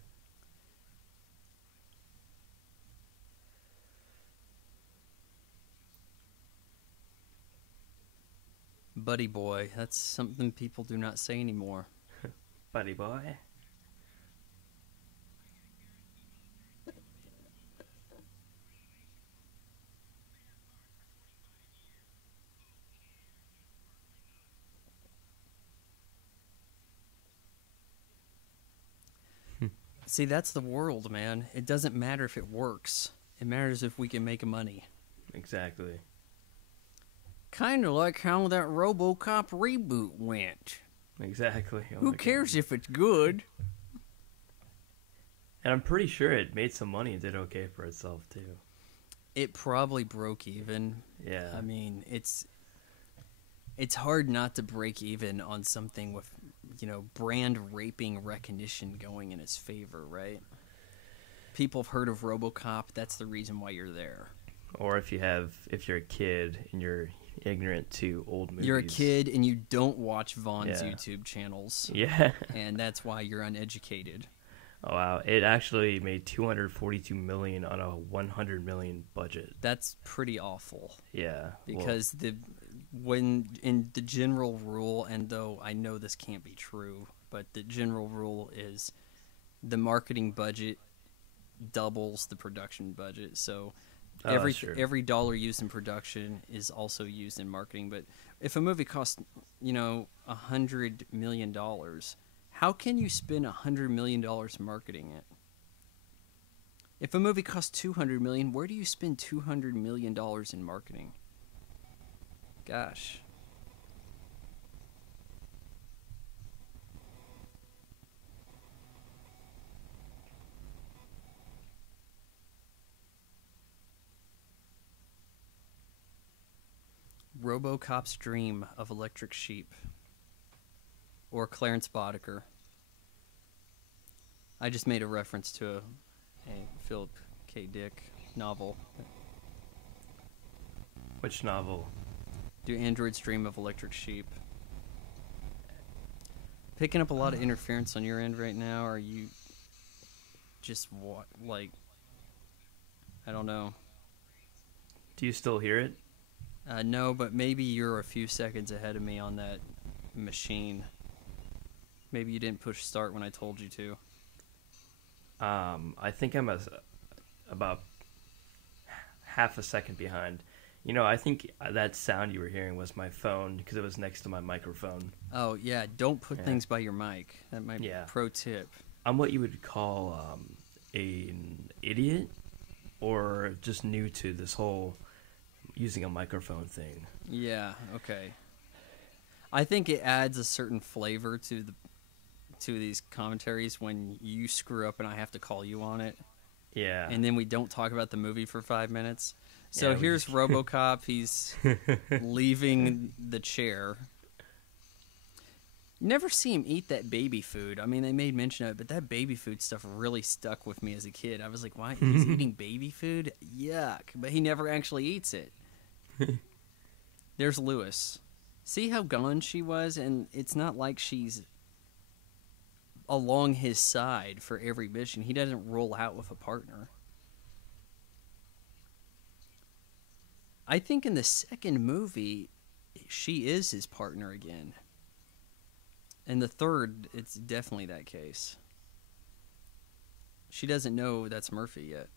Buddy boy, that's something people do not say anymore. Buddy boy. See, that's the world, man. It doesn't matter if it works. It matters if we can make money. Exactly. Kind of like how that RoboCop reboot went. Exactly. Who cares if it's good? And I'm pretty sure it made some money and did okay for itself too. It probably broke even. Yeah. I mean, it's hard not to break even on something with, brand raping recognition going in its favor, right? People have heard of RoboCop. That's the reason why you're there. Or if you're a kid and you're ignorant to old movies. You're a kid and you don't watch Vaughn's YouTube channels. Yeah. And that's why you're uneducated. Oh wow! It actually made $242 million on a $100 million budget. That's pretty awful. Yeah. Because when in the general rule, and though I know this can't be true, but the general rule is the marketing budget doubles the production budget. So every dollar used in production is also used in marketing. But if a movie costs, $100 million, how can you spend $100 million marketing it? If a movie costs $200 million, where do you spend $200 million in marketing? Gosh. RoboCop's Dream of Electric Sheep. Or Clarence Boddicker. I just made a reference to a Philip K. Dick novel. Which novel? Do Androids Dream of Electric Sheep. Picking up a lot of interference on your end right now, or are you just I don't know. Do you still hear it? No, but maybe you're a few seconds ahead of me on that machine. Maybe you didn't push start when I told you to. I think I'm about half a second behind. I think that sound you were hearing was my phone because it was next to my microphone. Oh, yeah. Don't put things by your mic. That might be a pro tip. I'm what you would call an idiot or just new to this whole using a microphone thing. Yeah, okay. I think it adds a certain flavor to these commentaries when you screw up and I have to call you on it. Yeah. And then we don't talk about the movie for 5 minutes. So here's RoboCop. He's leaving the chair. You never see him eat that baby food. I mean, they made mention of it, but that baby food stuff really stuck with me as a kid. I was like, why? He's eating baby food? Yuck. But he never actually eats it. There's Lewis. See how gone she was? And it's not like she's along his side for every mission. He doesn't roll out with a partner. I think in the second movie, she is his partner again. In the third, it's definitely that case. She doesn't know that's Murphy yet.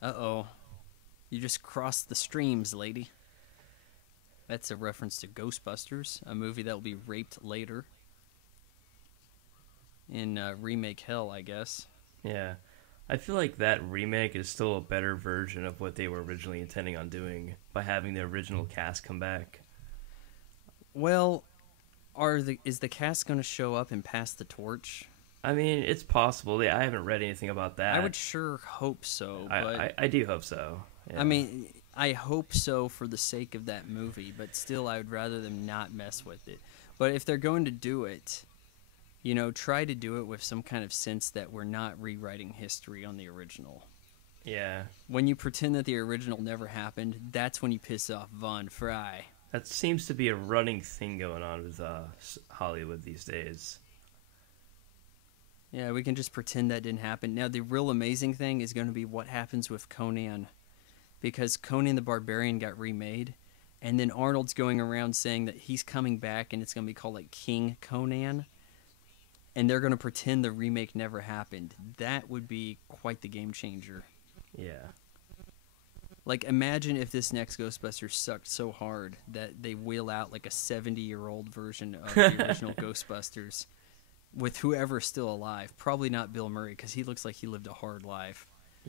Uh-oh. You just crossed the streams, lady. That's a reference to Ghostbusters, a movie that will be raped later. In remake hell, I guess. Yeah. I feel like that remake is still a better version of what they were originally intending on doing by having the original cast come back. Well, is the cast going to show up and pass the torch? I mean, it's possible. I haven't read anything about that. I would sure hope so. But I do hope so. Yeah. I mean, I hope so for the sake of that movie, but still I would rather them not mess with it. But if they're going to do it, try to do it with some kind of sense that we're not rewriting history on the original. Yeah. When you pretend that the original never happened, that's when you piss off Von Fry. That seems to be a running thing going on with Hollywood these days. Yeah, we can just pretend that didn't happen. Now, the real amazing thing is going to be what happens with Conan. Because Conan the Barbarian got remade, and then Arnold's going around saying that he's coming back, and it's going to be called, like, King Conan. And they're going to pretend the remake never happened. That would be quite the game changer. Yeah. Like, imagine if this next Ghostbusters sucked so hard that they wheel out, like, a 70-year-old version of the original Ghostbusters. with whoever's still alive. Probably not Bill Murray because he looks like he lived a hard life.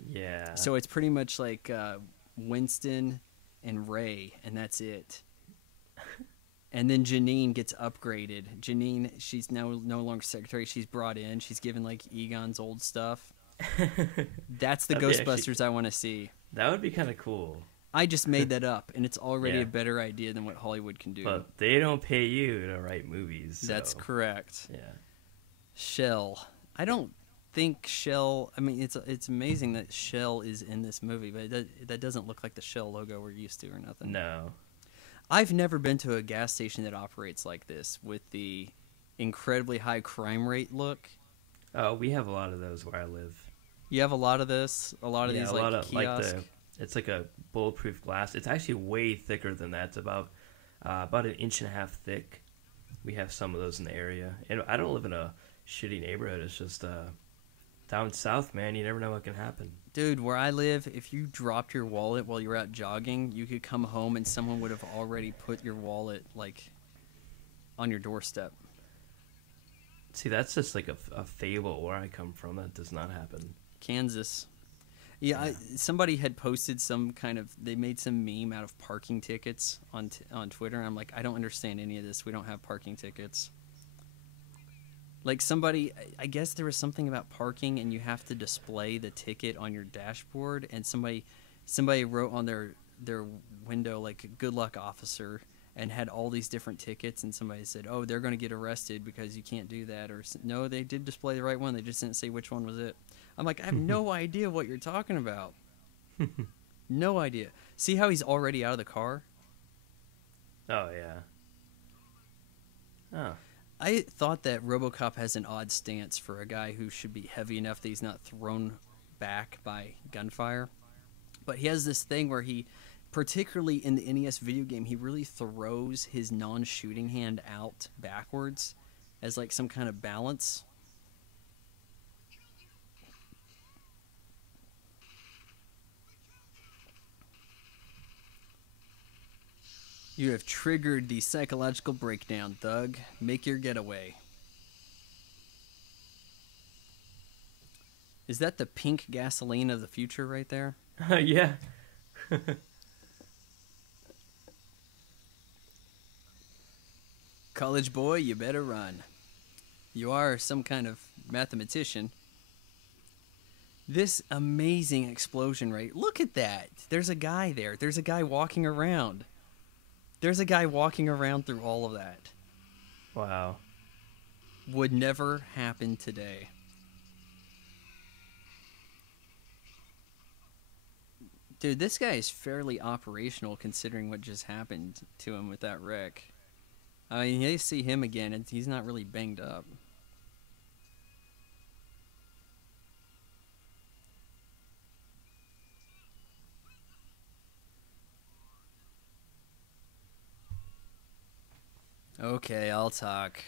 Yeah. So it's pretty much like Winston and Ray, and that's it. And then Janine gets upgraded. Janine, she's now no longer secretary. She's brought in. She's given like Egon's old stuff. That's the Ghostbusters I want to see. That would be kind of cool. I just made that up, and it's already a better idea than what Hollywood can do. But they don't pay you to write movies. So. That's correct. Yeah. Shell. I don't think Shell. I mean, it's amazing that Shell is in this movie, but that doesn't look like the Shell logo we're used to or nothing. No. I've never been to a gas station that operates like this with the incredibly high crime rate look. Oh, we have a lot of those where I live. You have a lot of this, a lot of these like kiosk. It's like a bulletproof glass. It's actually way thicker than that. It's about an inch and a half thick. We have some of those in the area, and I don't live in a shitty neighborhood. It's just down south, man. You never know what can happen. Dude, where I live, if you dropped your wallet while you were out jogging, you could come home and someone would have already put your wallet like on your doorstep. See, that's just like a fable where I come from. That does not happen. Kansas. Yeah, somebody had posted some kind of, they made some meme out of parking tickets on Twitter. And I'm like, I don't understand any of this. We don't have parking tickets. Like somebody, I guess there was something about parking and you have to display the ticket on your dashboard. And somebody wrote on their window like "Good luck, officer," and had all these different tickets. And somebody said, "Oh, they're going to get arrested because you can't do that." Or no, they did display the right one. They just didn't say which one was it. I'm like, I have no idea what you're talking about. No idea. See how he's already out of the car? Oh, yeah. Oh. I thought that RoboCop has an odd stance for a guy who should be heavy enough that he's not thrown back by gunfire. But he has this thing where he, particularly in the NES video game, he really throws his non-shooting hand out backwards as like some kind of balance. You have triggered the psychological breakdown, Thug. Make your getaway. Is that the pink gasoline of the future right there? Yeah. College boy, you better run. You are some kind of mathematician. This amazing explosion rate. Look at that. There's a guy there. There's a guy walking around. There's a guy walking around through all of that. Wow. Would never happen today. Dude, this guy is fairly operational considering what just happened to him with that wreck. I mean, you see him again, and he's not really banged up. Okay, I'll talk.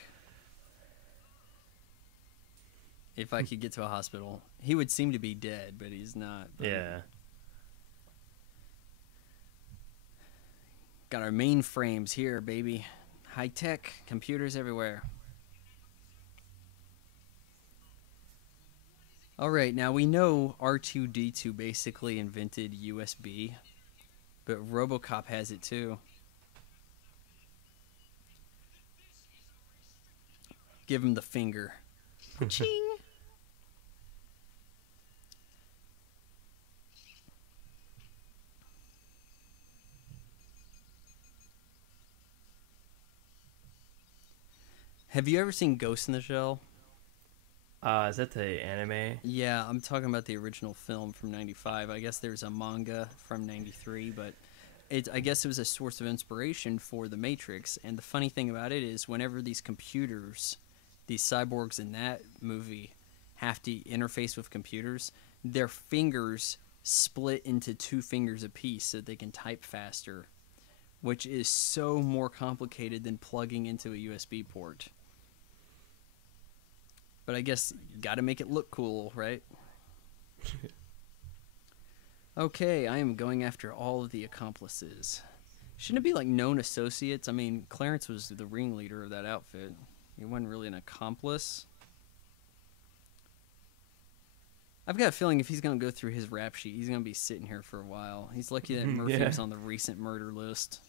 If I could get to a hospital. He would seem to be dead, but he's not. But Yeah. got our mainframes here, baby. High-tech, computers everywhere. Alright, now we know R2-D2 basically invented USB, but RoboCop has it too. Give him the finger. Ching! Have you ever seen Ghost in the Shell? Is that the anime? Yeah, I'm talking about the original film from 95. I guess there's a manga from 93, but I guess it was a source of inspiration for The Matrix. And the funny thing about it is whenever these computers, these cyborgs in that movie, have to interface with computers, their fingers split into 2 fingers apiece so they can type faster, which is so more complicated than plugging into a USB port. But I guess you gotta make it look cool, right? Okay, I am going after all of the accomplices. Shouldn't it be like known associates? I mean, Clarence was the ringleader of that outfit. He wasn't really an accomplice. I've got a feeling if he's going to go through his rap sheet, he's going to be sitting here for a while. He's lucky that Murphy Yeah. was on the recent murder list.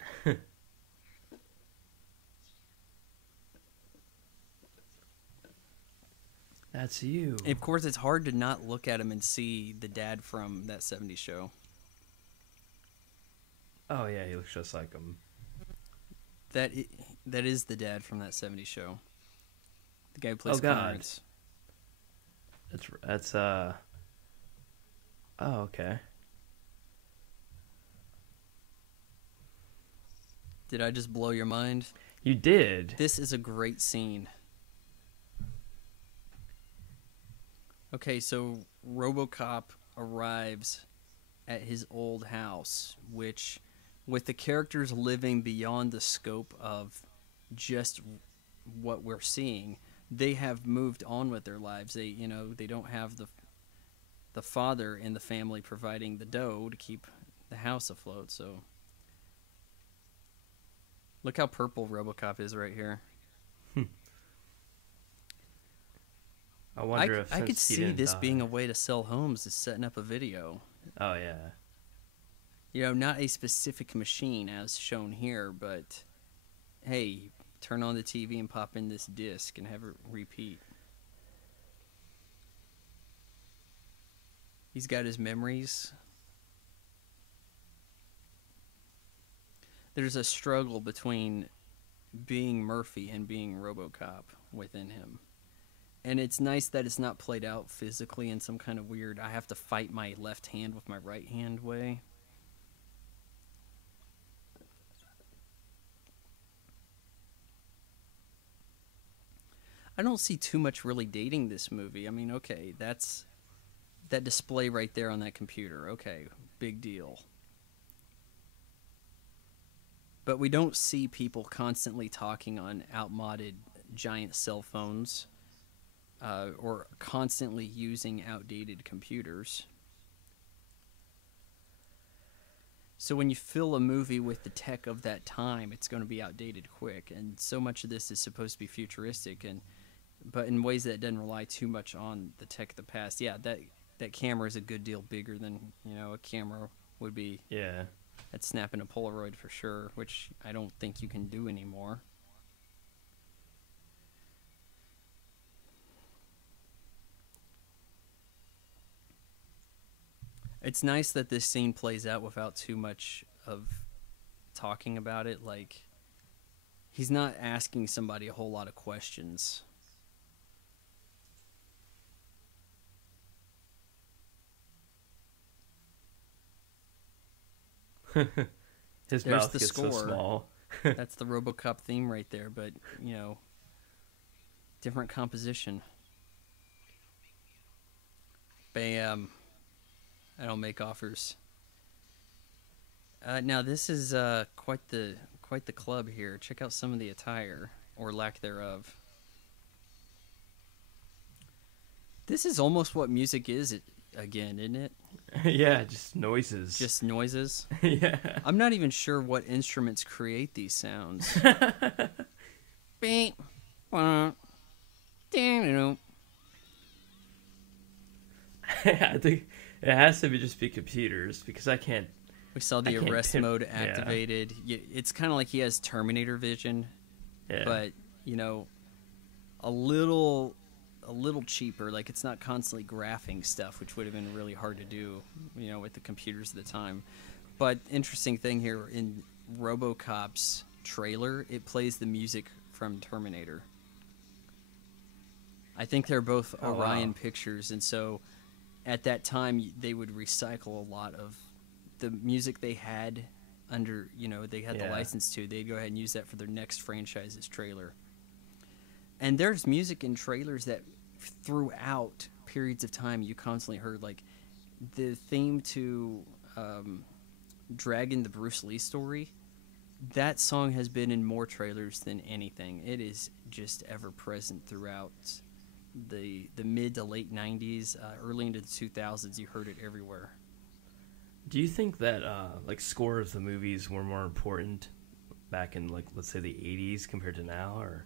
That's you. Of course, it's hard to not look at him and see the dad from that '70s show. Oh yeah, he looks just like him. That is the dad from that '70s show. The guy who plays Oh, God. Clarence. That's Oh, okay. Did I just blow your mind? You did. This is a great scene. Okay, so RoboCop arrives at his old house, which, with the characters living beyond the scope of just what we're seeing, they have moved on with their lives. They don't have the father in the family providing the dough to keep the house afloat. So, look how purple RoboCop is right here. I wonder if I since could he see didn't this die- being a way to sell homes, is setting up a video. Oh yeah. Not a specific machine as shown here, but hey, turn on the TV and pop in this disc and have it repeat. He's got his memories. There's a struggle between being Murphy and being RoboCop within him. And it's nice that it's not played out physically in some kind of weird, I have to fight my left hand with my right hand way. I don't see too much really dating this movie. I mean, okay, that's that display right there on that computer. Okay, big deal. But we don't see people constantly talking on outmoded giant cell phones or constantly using outdated computers. So when you fill a movie with the tech of that time, it's going to be outdated quick. And so much of this is supposed to be futuristic, but in ways that doesn't rely too much on the tech of the past. Yeah, that camera is a good deal bigger than a camera would be. Yeah. At snapping a Polaroid for sure, which I don't think you can do anymore. It's nice that this scene plays out without too much of talking about it. Like, he's not asking somebody a whole lot of questions. His There's mouth the gets score. so small. That's the RoboCop theme right there, but, different composition. Bam. I don't make offers. Now this is quite the club here. Check out some of the attire, or lack thereof. This is almost what music is again, isn't it? Yeah, just noises. Just noises. Yeah. I'm not even sure what instruments create these sounds. Beep. I think it has to just be computers because I can't. We saw the arrest mode activated. Yeah. It's kind of like he has Terminator vision, but a little cheaper. Like, it's not constantly graphing stuff, which would have been really hard to do, with the computers at the time. But interesting thing here, in RoboCop's trailer, it plays the music from Terminator. I think they're both Orion Pictures, and so at that time they would recycle a lot of the music they had under, they had the license to. They'd go ahead and use that for their next franchise's trailer. And there's music in trailers that throughout periods of time you constantly heard, like the theme to Dragon, the Bruce Lee story. That song has been in more trailers than anything. It is just ever present throughout the mid to late 90s, early into the 2000s. You heard it everywhere. Do you think that score of the movies were more important back in, let's say, the 80s compared to now, or?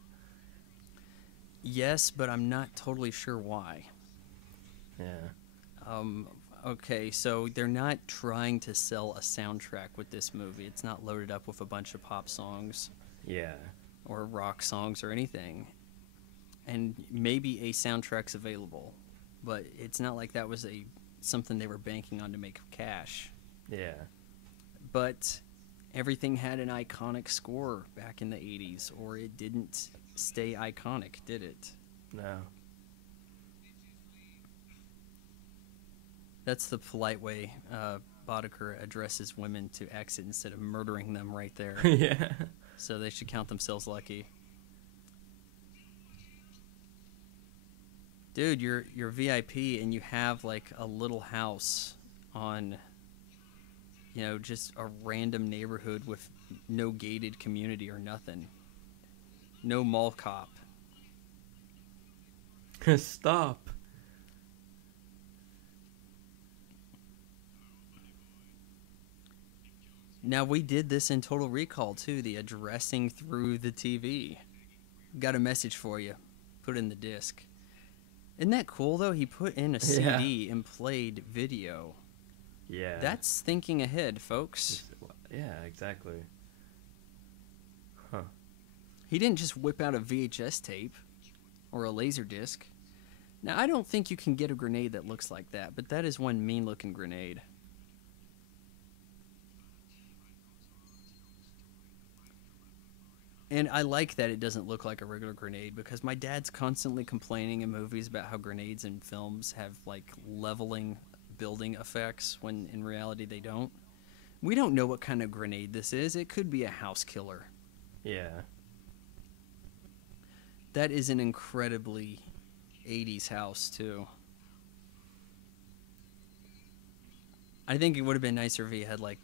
Yes, but I'm not totally sure why. Yeah. Um, okay, so they're not trying to sell a soundtrack with this movie. It's not loaded up with a bunch of pop songs Yeah. or rock songs or anything. And maybe a soundtrack's available, but it's not like that was something they were banking on to make cash. Yeah. But everything had an iconic score back in the 80s, or it didn't stay iconic, did it? No. That's the polite way Boddicker addresses women to exit instead of murdering them right there. Yeah. So they should count themselves lucky. Dude, you're VIP and you have like a little house on, just a random neighborhood with no gated community or nothing. No mall cop. Stop. Now, we did this in Total Recall, too, the addressing through the TV. Got a message for you. Put in the disc. Isn't that cool, though? He put in a CD and played video. Yeah. That's thinking ahead, folks. Yeah, exactly. Huh. He didn't just whip out a VHS tape or a laser disc. Now, I don't think you can get a grenade that looks like that, but that is one mean-looking grenade. And I like that it doesn't look like a regular grenade, because my dad's constantly complaining in movies about how grenades in films have like leveling building effects when in reality they don't. We don't know what kind of grenade this is. It could be a house killer. Yeah. That is an incredibly 80s house too. I think it would have been nicer if he had like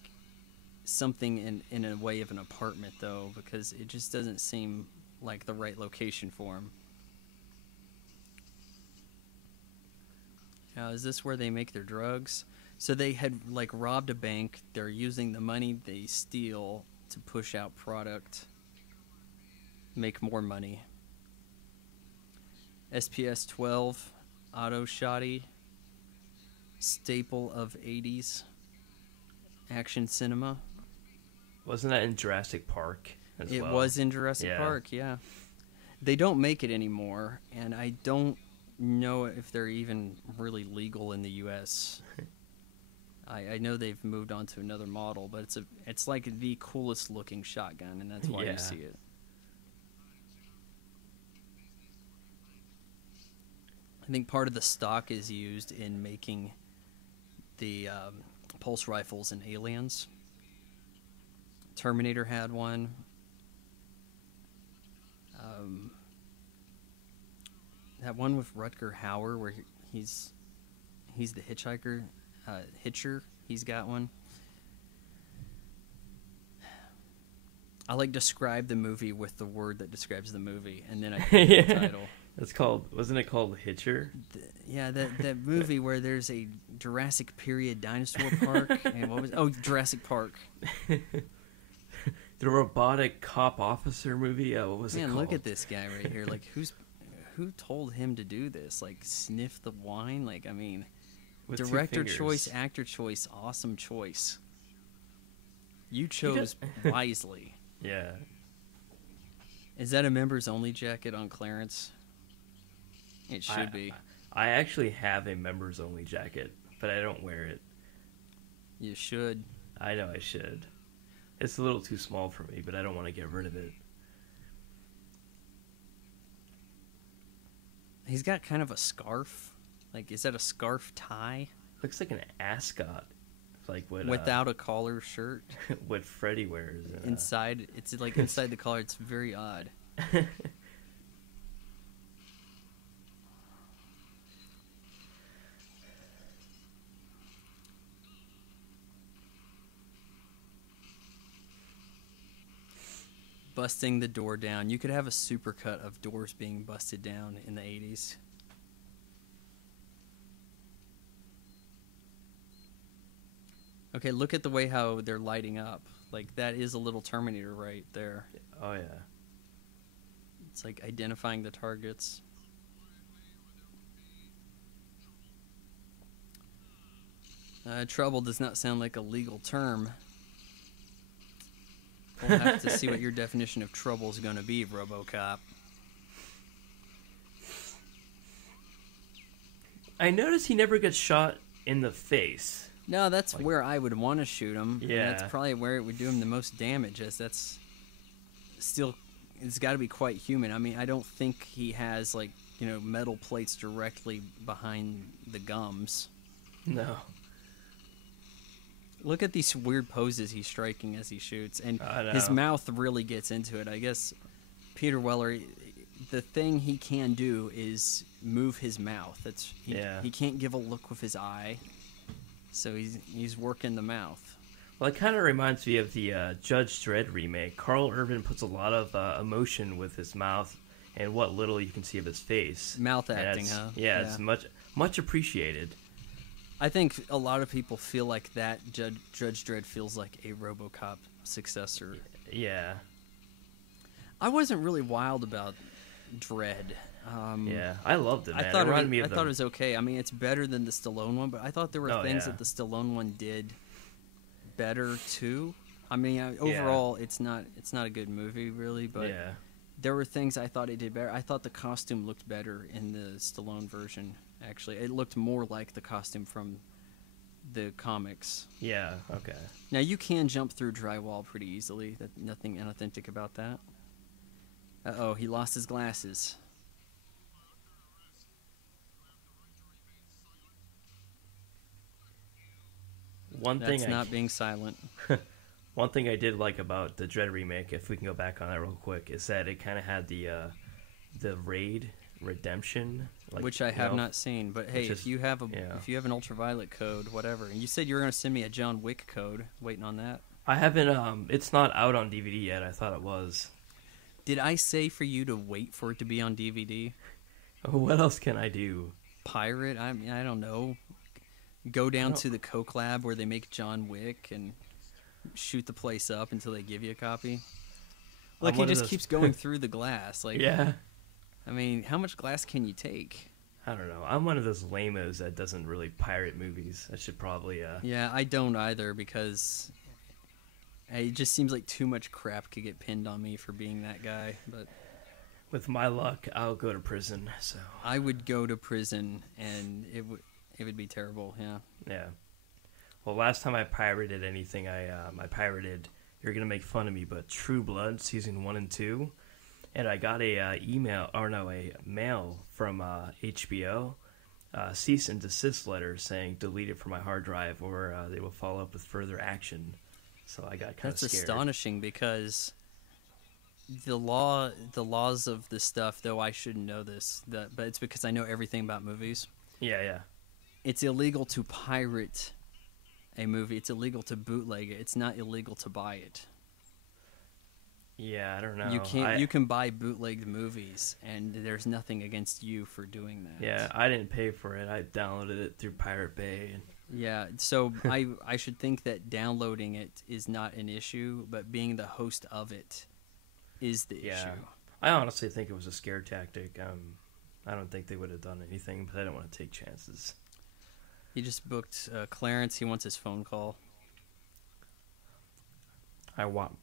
something in a way of an apartment, though, because it just doesn't seem like the right location for him. Now, is this where they make their drugs? So they had like robbed a bank. They're using the money they steal to push out product, make more money. SPS 12, auto shoddy, staple of 80s action cinema. Wasn't that in Jurassic Park as well? It was in Jurassic Park, yeah. They don't make it anymore, and I don't know if they're even really legal in the U.S. I know they've moved on to another model, but it's like the coolest looking shotgun, and that's why you see it. I think part of the stock is used in making the pulse rifles in Aliens. Terminator had one. That one with Rutger Hauer, where he's the hitchhiker, Hitcher. He's got one. I like describe the movie with the word that describes the movie, and then I pick the title. Wasn't it called Hitcher? That movie where there's a Jurassic period dinosaur park, and Jurassic Park. The robotic cop officer movie. What was it called? Man, look at this guy right here. Like, who told him to do this? Like, sniff the wine? Like, I mean, with director choice, actor choice, awesome choice. You chose wisely. Yeah. Is that a members only jacket on clearance? It should be. I actually have a members only jacket, but I don't wear it. You should. I know I should. It's a little too small for me, but I don't want to get rid of it. He's got kind of a scarf. Like, is that a scarf tie? Looks like an ascot. Like what? Without a collar shirt. What Freddy wears. Inside, it's like inside the collar. It's very odd. Busting the door down. You could have a supercut of doors being busted down in the 80s. Okay, look at the way how they're lighting up. Like, that is a little Terminator right there. Oh, yeah. It's like identifying the targets. Trouble does not sound like a legal term. We'll have to see what your definition of trouble is going to be, RoboCop. I noticed he never gets shot in the face. No, that's where I would want to shoot him. Yeah. And that's probably where it would do him the most damage, as that's still... It's got to be quite human. I mean, I don't think he has, like, you know, metal plates directly behind the gums. No. Look at these weird poses he's striking as he shoots, and his mouth really gets into it. I guess Peter Weller, the thing he can do is move his mouth. He can't give a look with his eye, so he's working the mouth. Well, it kind of reminds me of the Judge Dredd remake. Carl Urban puts a lot of emotion with his mouth and what little you can see of his face. Mouth acting, huh? Yeah, it's much appreciated. I think a lot of people feel like that Judge Dredd feels like a RoboCop successor. Yeah. I wasn't really wild about Dredd. Yeah, I loved it, man. I thought it was okay. I mean, it's better than the Stallone one, but I thought there were things that the Stallone one did better too. I mean, overall, it's not a good movie, really, but there were things I thought it did better. I thought the costume looked better in the Stallone version. Actually, it looked more like the costume from the comics. Yeah. Okay. Now you can jump through drywall pretty easily. That nothing inauthentic about that. Uh-oh, he lost his glasses. That's not being silent. One thing I did like about the Dredd remake, if we can go back on that real quick, is that it kind of had the Raid Redemption, which I have not seen. But hey, if you have an ultraviolet code, whatever. And you said you were going to send me a John Wick code. Waiting on that. I haven't. It's not out on DVD yet. I thought it was. Did I say for you to wait for it to be on DVD? What else can I do? Pirate? I mean, I don't know. Go down to the Coke Lab where they make John Wick and shoot the place up until they give you a copy. Like, he just keeps going through the glass. Like, yeah. I mean, how much glass can you take? I don't know. I'm one of those lamos that doesn't really pirate movies. I should probably... Yeah, I don't either, because it just seems like too much crap could get pinned on me for being that guy. But with my luck, I'll go to prison. So I would go to prison, and it would be terrible. Yeah. Yeah. Well, last time I pirated anything, I pirated. You're gonna make fun of me, but True Blood season 1 and 2. And I got a mail from HBO, cease and desist letter saying delete it from my hard drive, or they will follow up with further action. So I got kind of scared. That's astonishing, because the laws of this stuff, though I shouldn't know this, but it's because I know everything about movies. Yeah. It's illegal to pirate a movie. It's illegal to bootleg it. It's not illegal to buy it. Yeah, I don't know. You can buy bootlegged movies, and there's nothing against you for doing that. Yeah, I didn't pay for it. I downloaded it through Pirate Bay. Yeah, so I should think that downloading it is not an issue, but being the host of it is the issue. I honestly think it was a scare tactic. I don't think they would have done anything, but I don't want to take chances. He just booked Clarence. He wants his phone call. I want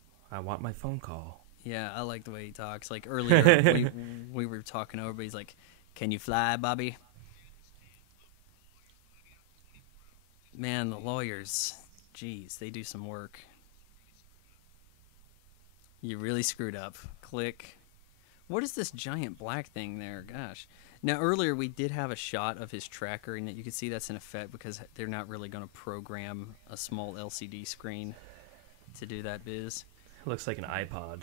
my phone call. Yeah, I like the way he talks. Like earlier, we were talking over, but he's like, "Can you fly, Bobby?" Man, the lawyers, jeez, they do some work. You really screwed up. Click. What is this giant black thing there? Gosh. Now, earlier we did have a shot of his tracker, and you can see that's an effect because they're not really going to program a small LCD screen to do that biz. It looks like an iPod.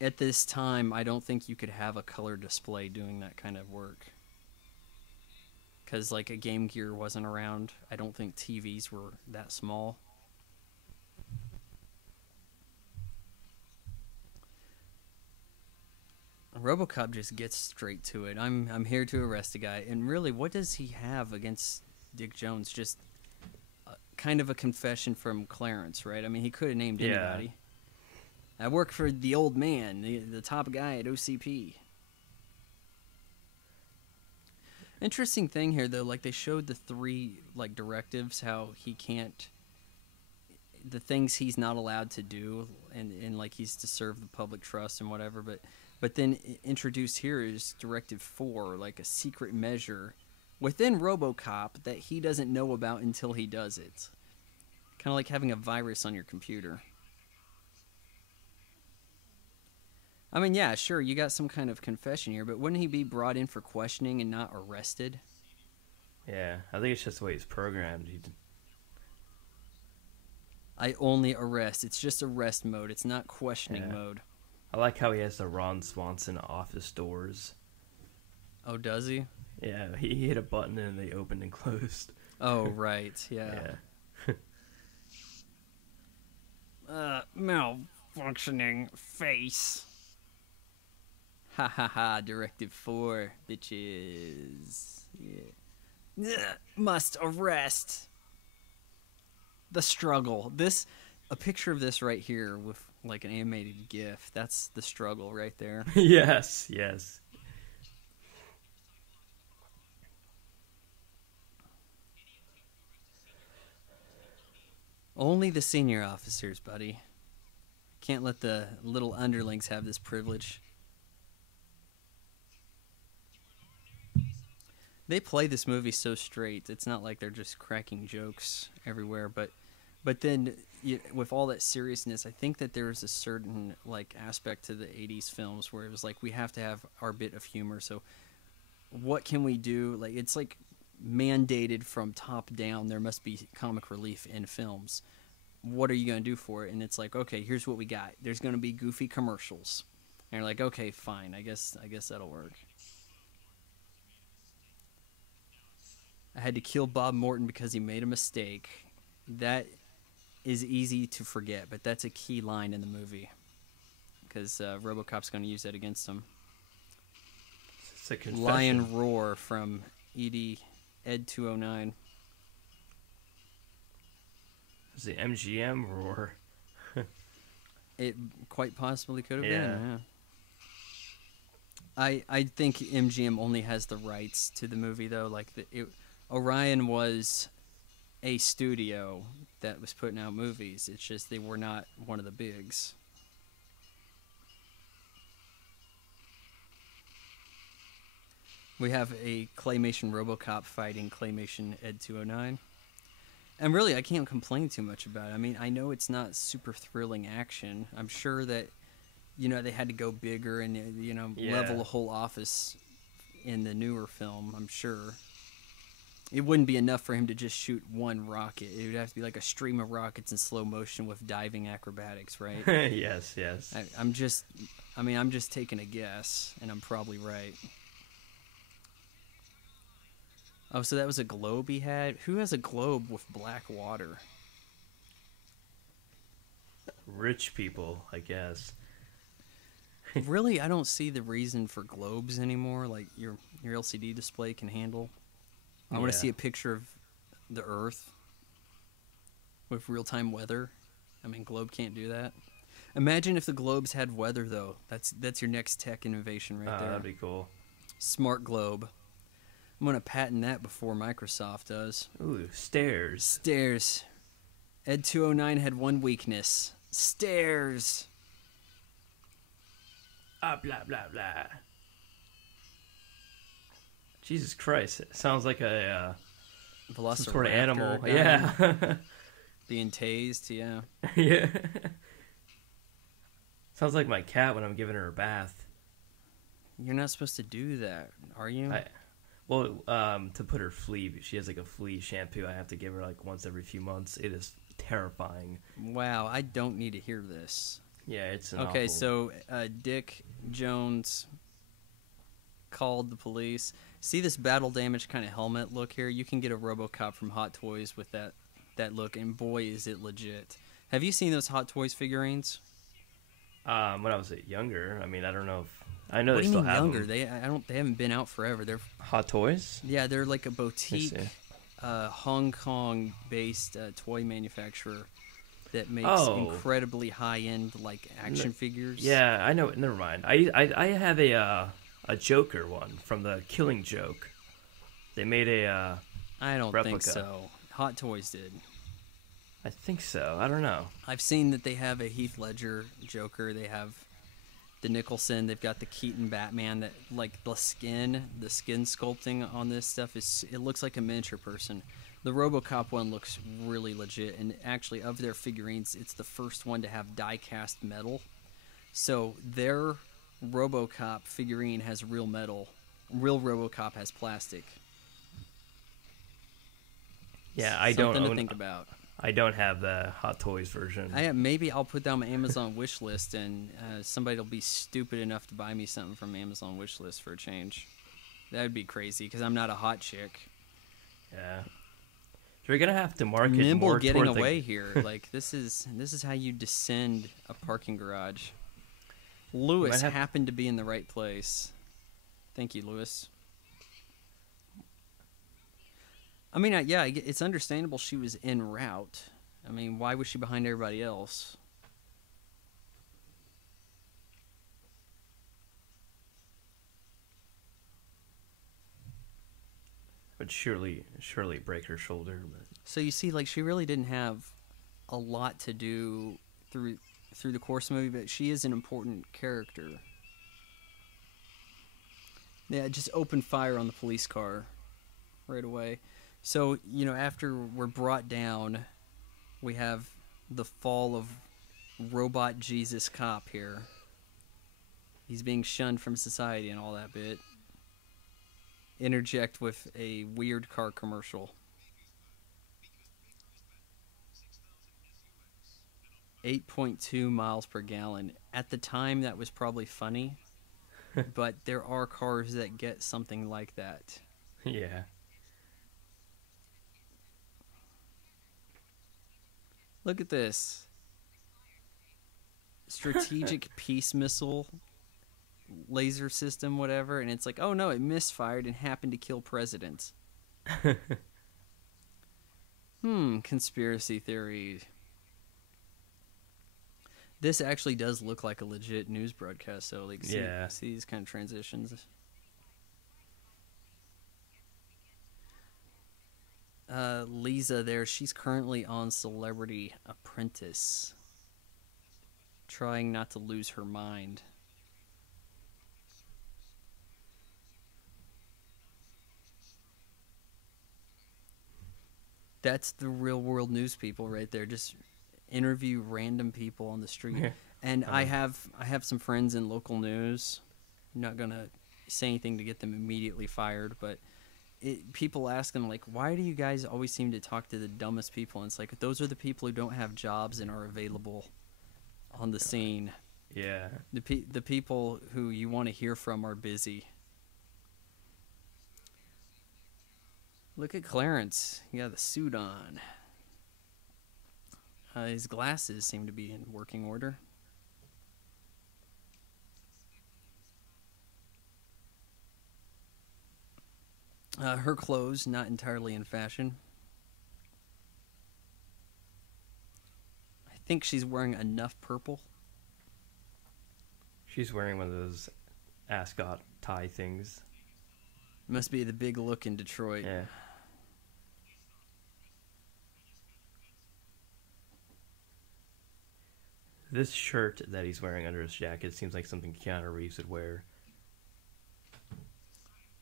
At this time, I don't think you could have a color display doing that kind of work. Because, like, a Game Gear wasn't around. I don't think TVs were that small. RoboCop just gets straight to it. I'm here to arrest a guy. And really, what does he have against Dick Jones? Just kind of a confession from Clarence, right? I mean, he could have named anybody. I work for the old man, the top guy at OCP. Interesting thing here, though, like they showed the three like directives, how he can't, the things he's not allowed to do, and like he's to serve the public trust and whatever. But then introduced here is Directive 4, like a secret measure within RoboCop that he doesn't know about until he does it. Kind of like having a virus on your computer. I mean, yeah, sure, you got some kind of confession here, but wouldn't he be brought in for questioning and not arrested? Yeah, I think it's just the way he's programmed. I only arrest. It's just arrest mode. It's not questioning mode. I like how he has the Ron Swanson office doors. Oh, does he? Yeah, he hit a button and they opened and closed. Oh, right, yeah. Malfunctioning face. Ha ha ha, Directive 4, bitches. Yeah. Must arrest. The struggle. A picture of this right here with like an animated GIF. That's the struggle right there. Yes. Only the senior officers, buddy. Can't let the little underlings have this privilege. They play this movie so straight. It's not like they're just cracking jokes everywhere. But then, with all that seriousness, I think that there is a certain like aspect to the 80s films where it was like, we have to have our bit of humor. So what can we do? Like, it's like mandated from top down. There must be comic relief in films. What are you going to do for it? And it's like, okay, here's what we got. There's going to be goofy commercials. And you're like, okay, fine. I guess that'll work. I had to kill Bob Morton because he made a mistake. That is easy to forget, but that's a key line in the movie. Because RoboCop's going to use that against him. It's a confession. Lion Roar from Ed 209. It's the MGM roar. It quite possibly could have been, yeah. I think MGM only has the rights to the movie, though. Like, Orion was a studio that was putting out movies. It's just they were not one of the bigs. We have a claymation RoboCop fighting claymation Ed 209. And really, I can't complain too much about it. I mean, I know it's not super thrilling action. I'm sure that, they had to go bigger and, level a whole office in the newer film, I'm sure. It wouldn't be enough for him to just shoot one rocket. It would have to be like a stream of rockets in slow motion with diving acrobatics, right? Yes. I'm just taking a guess, and I'm probably right. Oh, so that was a globe he had? Who has a globe with black water? Rich people, I guess. Really, I don't see the reason for globes anymore. Like your LCD display can handle. I want to see a picture of the Earth with real-time weather. I mean, globe can't do that. Imagine if the globes had weather, though. That's your next tech innovation right there. That'd be cool. Smart globe. I'm going to patent that before Microsoft does. Ooh, stairs. Stairs. Ed 209 had one weakness. Stairs. Blah, blah, blah. Jesus Christ. It sounds like a some sort of animal. Yeah. Being tased, yeah. Yeah. Sounds like my cat when I'm giving her a bath. You're not supposed to do that, are you? To put her flea, she has like a flea shampoo I have to give her like once every few months. It is terrifying. Wow, I don't need to hear this. Yeah, it's okay. So Dick Jones called the police. See this battle damage kind of helmet look here? You can get a RoboCop from Hot Toys with that look, and boy, is it legit. Have you seen those Hot Toys figurines? When I was younger, I mean, I don't know if I know what they do you still mean have younger? them. They haven't been out forever. They're Hot Toys. Yeah, they're like a boutique, Hong Kong-based toy manufacturer that makes incredibly high-end like action figures. Yeah, I know. Never mind. I have a Joker one from the Killing Joke. They made a I don't think replica. so. Hot Toys did. I think so. I don't know. I've seen that they have a Heath Ledger Joker. They have the Nicholson. They've got the Keaton Batman. That like the skin sculpting on this stuff it looks like a miniature person. The RoboCop one looks really legit, and actually of their figurines, it's the first one to have die-cast metal. So their RoboCop figurine has real metal. Real RoboCop has plastic. Yeah, I Something don't to own. think about. I don't have the Hot Toys version. Maybe I'll put down my Amazon wish list, and somebody will be stupid enough to buy me something from Amazon wish list for a change. That would be crazy because I'm not a hot chick. Yeah. So we're gonna have to market Nimble more getting toward away here. Like this is how you descend a parking garage. Lewis happened to be in the right place. Thank you, Lewis. I mean, yeah, it's understandable she was en route. I mean, why was she behind everybody else? Would surely break her shoulder. But So you see, like, she really didn't have a lot to do through the course of the movie, but she is an important character. Yeah, just open fire on the police car right away. So, you know, after we're brought down, we have the fall of Robot Jesus Cop here. He's being shunned from society and all that bit. Interject with a weird car commercial. 8.2 miles per gallon. At the time, that was probably funny, but there are cars that get something like that. yeah. Look at this. Strategic peace missile laser system, whatever, and it's like, oh no, it misfired and happened to kill presidents. Conspiracy theory. This actually does look like a legit news broadcast, so like see these kind of transitions. Lisa there, she's currently on Celebrity Apprentice, trying not to lose her mind. That's the real world news people right there. Just interview random people on the street. And I have some friends in local news. I'm not gonna say anything to get them immediately fired, but people ask them, like, why do you guys always seem to talk to the dumbest people? And it's like, those are the people who don't have jobs and are available on the scene. Yeah. The people who you want to hear from are busy. Look at Clarence. He got the suit on. His glasses seem to be in working order. Her clothes, not entirely in fashion. I think she's wearing enough purple. She's wearing one of those ascot tie things. Must be the big look in Detroit. Yeah. This shirt that he's wearing under his jacket seems like something Keanu Reeves would wear.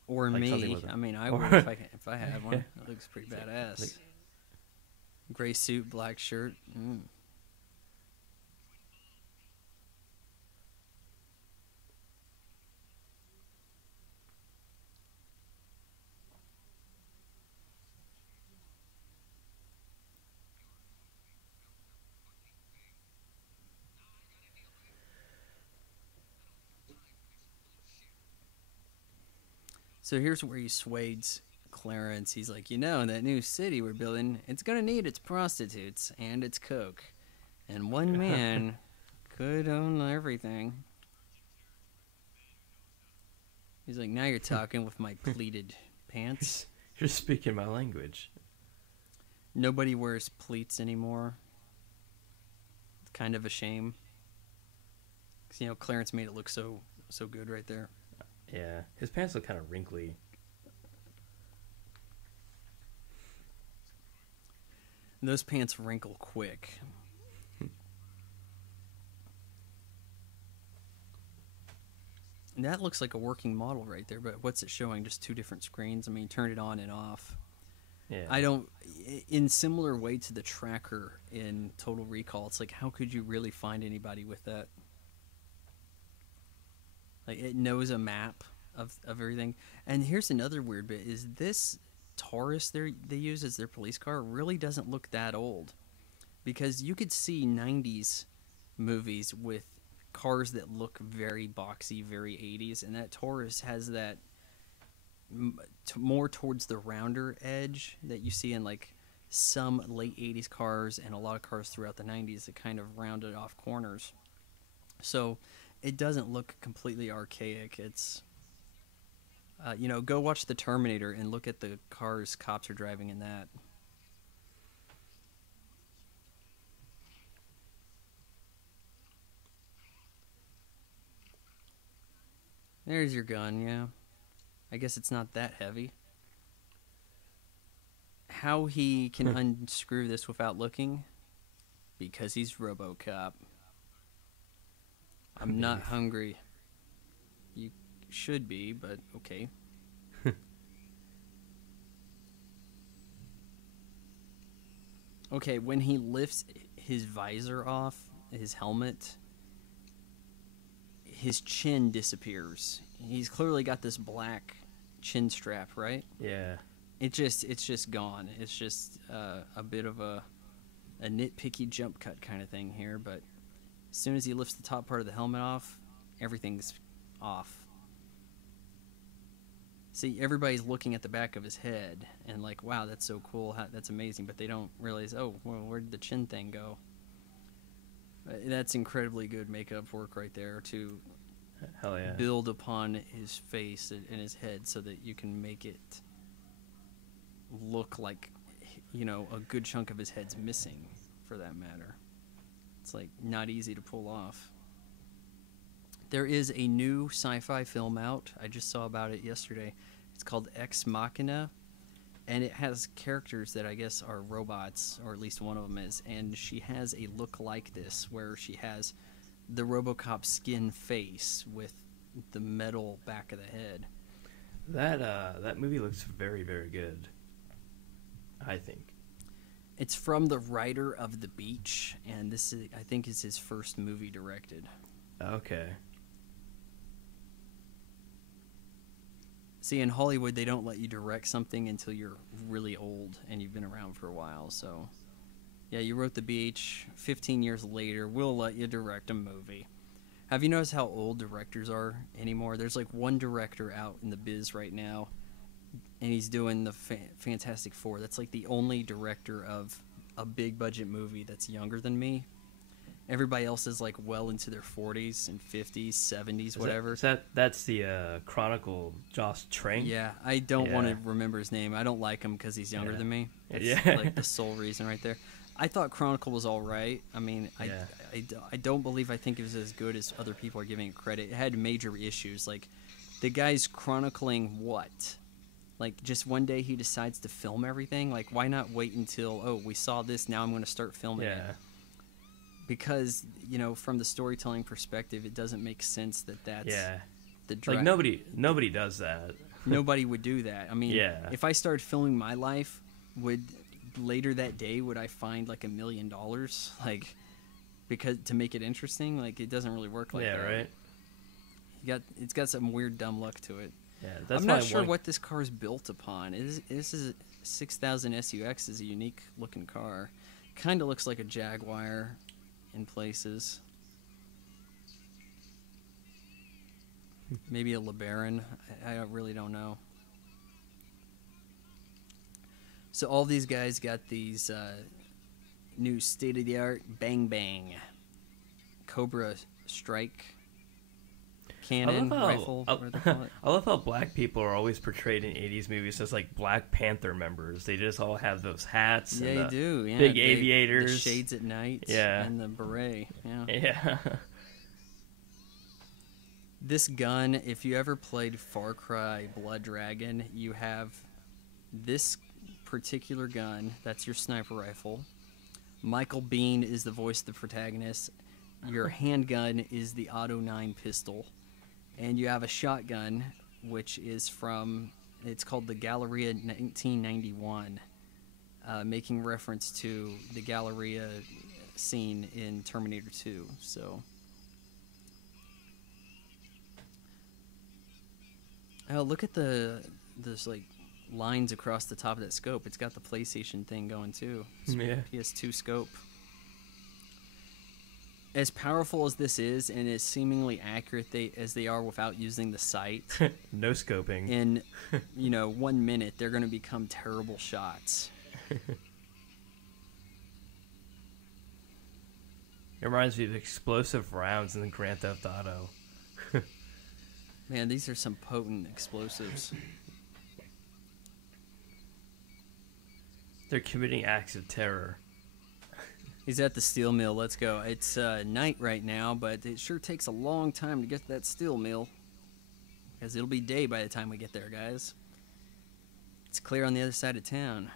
Or like me. I mean, I would if I had one. It looks pretty badass. Like, gray suit, black shirt. So here's where he swayed Clarence. He's like, that new city we're building, it's going to need its prostitutes and its coke. And one man could own everything. He's like, now you're talking with my pleated pants. You're speaking my language. Nobody wears pleats anymore. It's kind of a shame. 'Cause, Clarence made it look so good right there. Yeah, his pants look kind of wrinkly. Those pants wrinkle quick. And that looks like a working model right there, but what's it showing? Just two different screens? I mean, turn it on and off. Yeah. I don't... In similar way to the tracker in Total Recall, it's like, how could you really find anybody with that? Like, it knows a map of everything. And here's another weird bit, is this Taurus they use as their police car really doesn't look that old. Because you could see 90s movies with cars that look very boxy, very 80s, and that Taurus has that more towards the rounder edge that you see in like some late 80s cars and a lot of cars throughout the 90s that kind of rounded off corners. So it doesn't look completely archaic. It's go watch The Terminator and look at the cars cops are driving in that. There's your gun, yeah. I guess it's not that heavy. How he can unscrew this without looking? Because he's RoboCop. I'm not hungry. You should be, but okay. Okay, when he lifts his visor off, his helmet, his chin disappears. He's clearly got this black chin strap, right? Yeah. It's just gone. It's just a bit of a nitpicky jump cut kind of thing here, but as soon as he lifts the top part of the helmet off, everything's off. See, everybody's looking at the back of his head and like, wow, that's so cool, that's amazing, but they don't realize, oh, well, where did the chin thing go? That's incredibly good makeup work right there to Hell yeah. build upon his face and his head so that you can make it look like, a good chunk of his head's missing, for that matter. It's like not easy to pull off. There is a new sci-fi film out. I just saw about it yesterday. It's called Ex Machina, and it has characters that I guess are robots, or at least one of them is, and she has a look like this, where she has the RoboCop skin face with the metal back of the head. That movie looks very, very good, I think. It's from the writer of The Beach, and this is, I think, is his first movie directed. Okay. See, in Hollywood, they don't let you direct something until you're really old and you've been around for a while. So, yeah, you wrote The Beach. 15 years later, we'll let you direct a movie. Have you noticed how old directors are anymore? There's like one director out in the biz right now, and he's doing the Fantastic Four. That's like the only director of a big budget movie that's younger than me. Everybody else is like well into their 40s and 50s, 70s, whatever. That's the Chronicle Joss Trank? Yeah, I don't want to remember his name. I don't like him because he's younger than me. It's like the sole reason right there. I thought Chronicle was all right. I mean, I don't believe I think it was as good as other people are giving it credit. It had major issues. Like, the guy's chronicling what? Like, just one day he decides to film everything? Like, why not wait until, oh, we saw this, now I'm going to start filming it? Because, from the storytelling perspective, it doesn't make sense that's the like nobody does that. Nobody would do that. I mean, if I started filming my life, later that day would I find like $1 million? Like, because to make it interesting, like, it doesn't really work like that. Right. It's got some weird dumb luck to it. Yeah, that's I'm not sure what this car is built upon. This is a 6000 SUX is a unique looking car. Kind of looks like a Jaguar in places. Maybe a LeBaron. I really don't know. So all these guys got these new state-of-the-art Bang Bang Cobra Strike cannon rifle. I love how black people are always portrayed in 80s movies as like Black Panther members. They just all have those hats. Yeah, and you do. Yeah, big aviators. Their shades at night. Yeah. And the beret. Yeah. Yeah. This gun, if you ever played Far Cry Blood Dragon, you have this particular gun. That's your sniper rifle. Michael Biehn is the voice of the protagonist. Your handgun is the Auto 9 pistol. And you have a shotgun, which is it's called the Galleria 1991, making reference to the Galleria scene in Terminator 2. So, oh, look at those like lines across the top of that scope. It's got the PlayStation thing going too. It's PS2 scope. As powerful as this is, and as seemingly accurate as they are without using the sight, no scoping. In 1 minute, they're going to become terrible shots. It reminds me of explosive rounds in the Grand Theft Auto. Man, these are some potent explosives. They're committing acts of terror. He's at the steel mill. Let's go. It's night right now, but it sure takes a long time to get to that steel mill. Because it'll be day by the time we get there, guys. It's clear on the other side of town.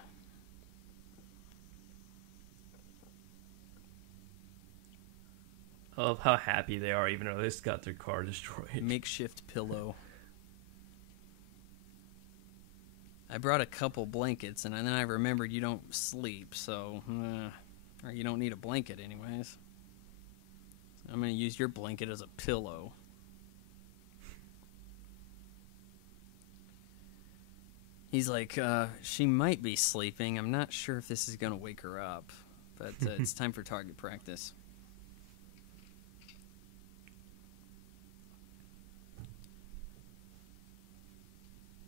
I love how happy they are, even though they just got their car destroyed. Makeshift pillow. I brought a couple blankets, and then I remembered you don't sleep, so... or you don't need a blanket anyways. So I'm going to use your blanket as a pillow. He's like, she might be sleeping. I'm not sure if this is going to wake her up. But it's time for target practice.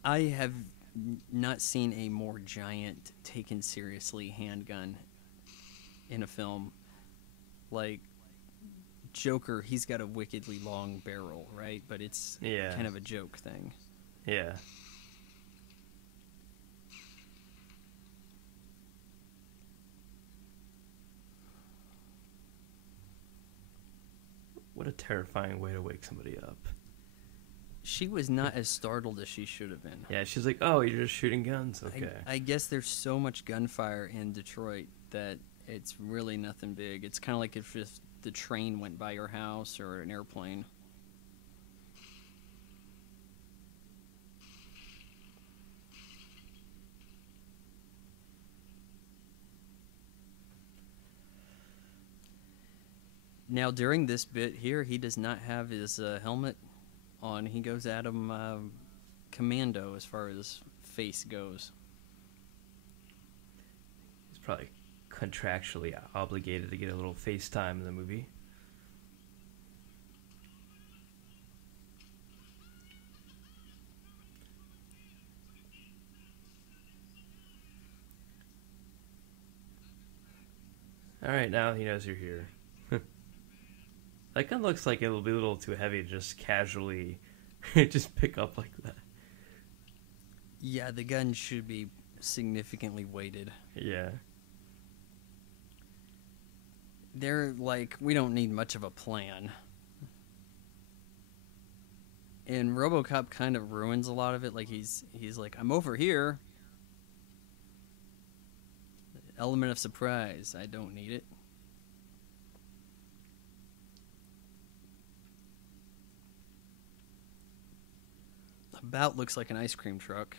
I have not seen a more giant, taken seriously handgun in a film. Like Joker, he's got a wickedly long barrel, right? But it's kind of a joke thing. Yeah. What a terrifying way to wake somebody up. She was not as startled as she should have been. Yeah, she's like, oh, you're just shooting guns? Okay. I guess there's so much gunfire in Detroit that it's really nothing big. It's kind of like if the train went by your house or an airplane. Now, during this bit here, he does not have his helmet on. He goes at him commando as far as face goes. He's probably contractually obligated to get a little FaceTime in the movie. Alright, now he knows you're here. That gun looks like it'll be a little too heavy to just casually just pick up like that. Yeah, the gun should be significantly weighted. Yeah. They're like, we don't need much of a plan. And RoboCop kind of ruins a lot of it. Like, he's like, I'm over here. Element of surprise. I don't need it. About looks like an ice cream truck.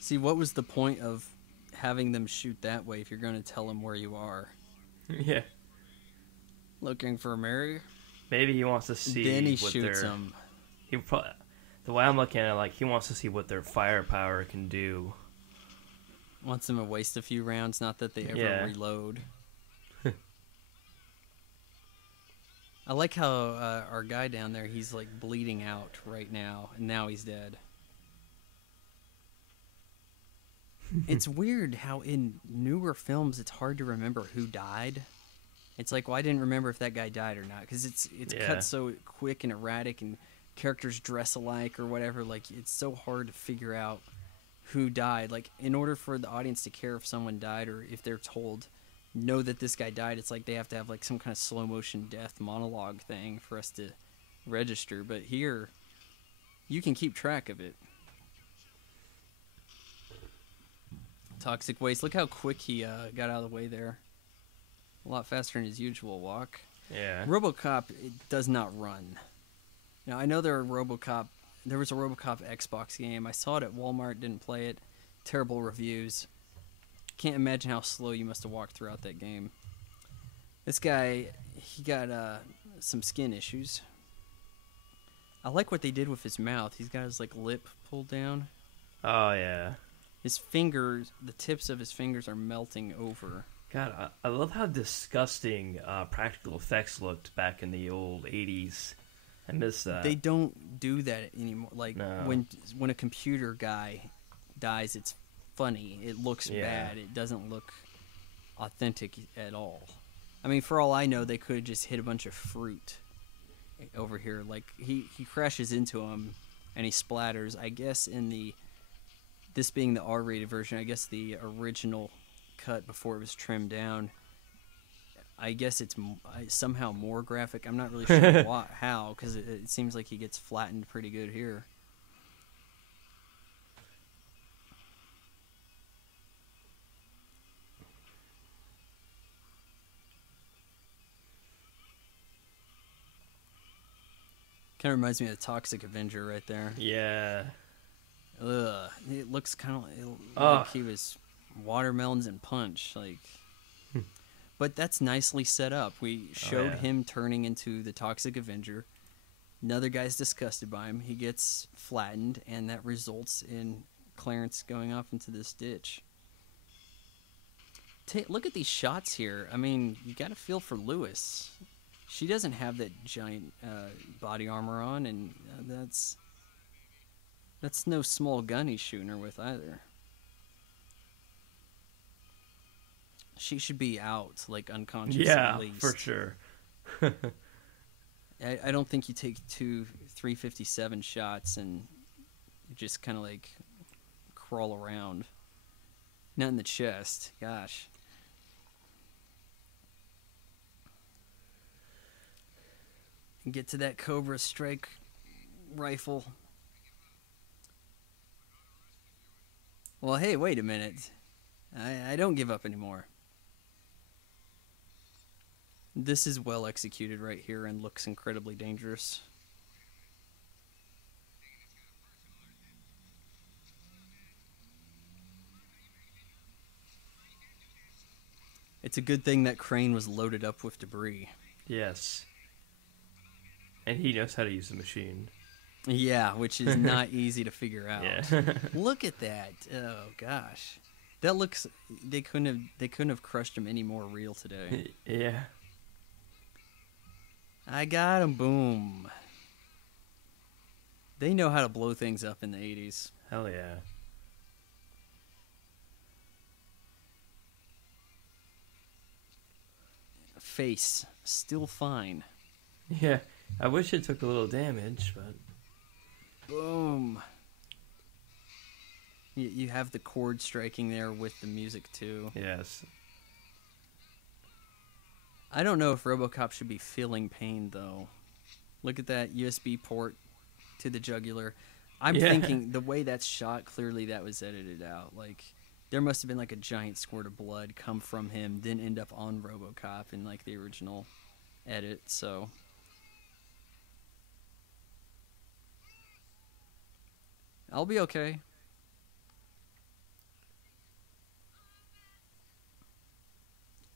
See, what was the point of having them shoot that way if you're going to tell them where you are? Yeah. Looking for Mary? Maybe he wants to see then he what shoots them. The way I'm looking at it, like, he wants to see what their firepower can do. Wants them to waste a few rounds, not that they ever reload. I like how our guy down there, he's like bleeding out right now, and now he's dead. It's weird how in newer films it's hard to remember who died. It's like, well, I didn't remember if that guy died or not, because it's cut so quick and erratic, and characters dress alike or whatever. Like, it's so hard to figure out who died. Like, in order for the audience to care if someone died or if they're told, know that this guy died, it's like they have to have like some kind of slow motion death monologue thing for us to register. But here You can keep track of it. Toxic waste. Look how quick he got out of the way there. A lot faster than his usual walk. Yeah. RoboCop, it does not run. Now, I know there was a RoboCop Xbox game. I saw it at Walmart, didn't play it. Terrible reviews. Can't imagine how slow you must have walked throughout that game. This guy, he got some skin issues. I like what they did with his mouth. He's got his lip pulled down. Oh, yeah. His fingers, the tips of his fingers are melting over. God, I love how disgusting practical effects looked back in the old 80s. I miss that. They don't do that anymore. No. When a computer guy dies, it's funny. It looks bad. It doesn't look authentic at all. I mean, for all I know, they could have just hit a bunch of fruit over here. He crashes into him and he splatters. I guess this being the R-rated version, I guess the original cut before it was trimmed down, I guess it's somehow more graphic. I'm not really sure how, because it seems like he gets flattened pretty good here. Kind of reminds me of the Toxic Avenger right there. Yeah. Ugh. It looks kind of like he was watermelons and punch. But that's nicely set up. We showed him turning into the Toxic Avenger. Another guy's disgusted by him. He gets flattened, and that results in Clarence going off into this ditch. Look at these shots here. I mean, you got to feel for Lewis. She doesn't have that giant body armor on, and that's no small gun he's shooting her with either. She should be out, unconscious at least. Yeah, for sure. I don't think you take 357 shots and just kind of crawl around. Not in the chest. Gosh. And get to that Cobra strike rifle. Well, hey, wait a minute. I don't give up anymore. This is well executed right here and looks incredibly dangerous. It's a good thing that crane was loaded up with debris. Yes. And he knows how to use the machine. Yeah, which is not easy to figure out. Yeah. Look at that. Oh gosh. That looks they couldn't have crushed him any more real today. Yeah. I got him. Boom. They know how to blow things up in the 80s. Hell yeah. Face still fine. Yeah. I wish it took a little damage, but Boom. You have the chord striking there with the music too. yes. I don't know if RoboCop should be feeling pain though. Look at that USB port to the jugular. I'm thinking the way that's shot, clearly that was edited out. There must have been a giant squirt of blood come from him, then end up on RoboCop in the original edit. So I'll be okay.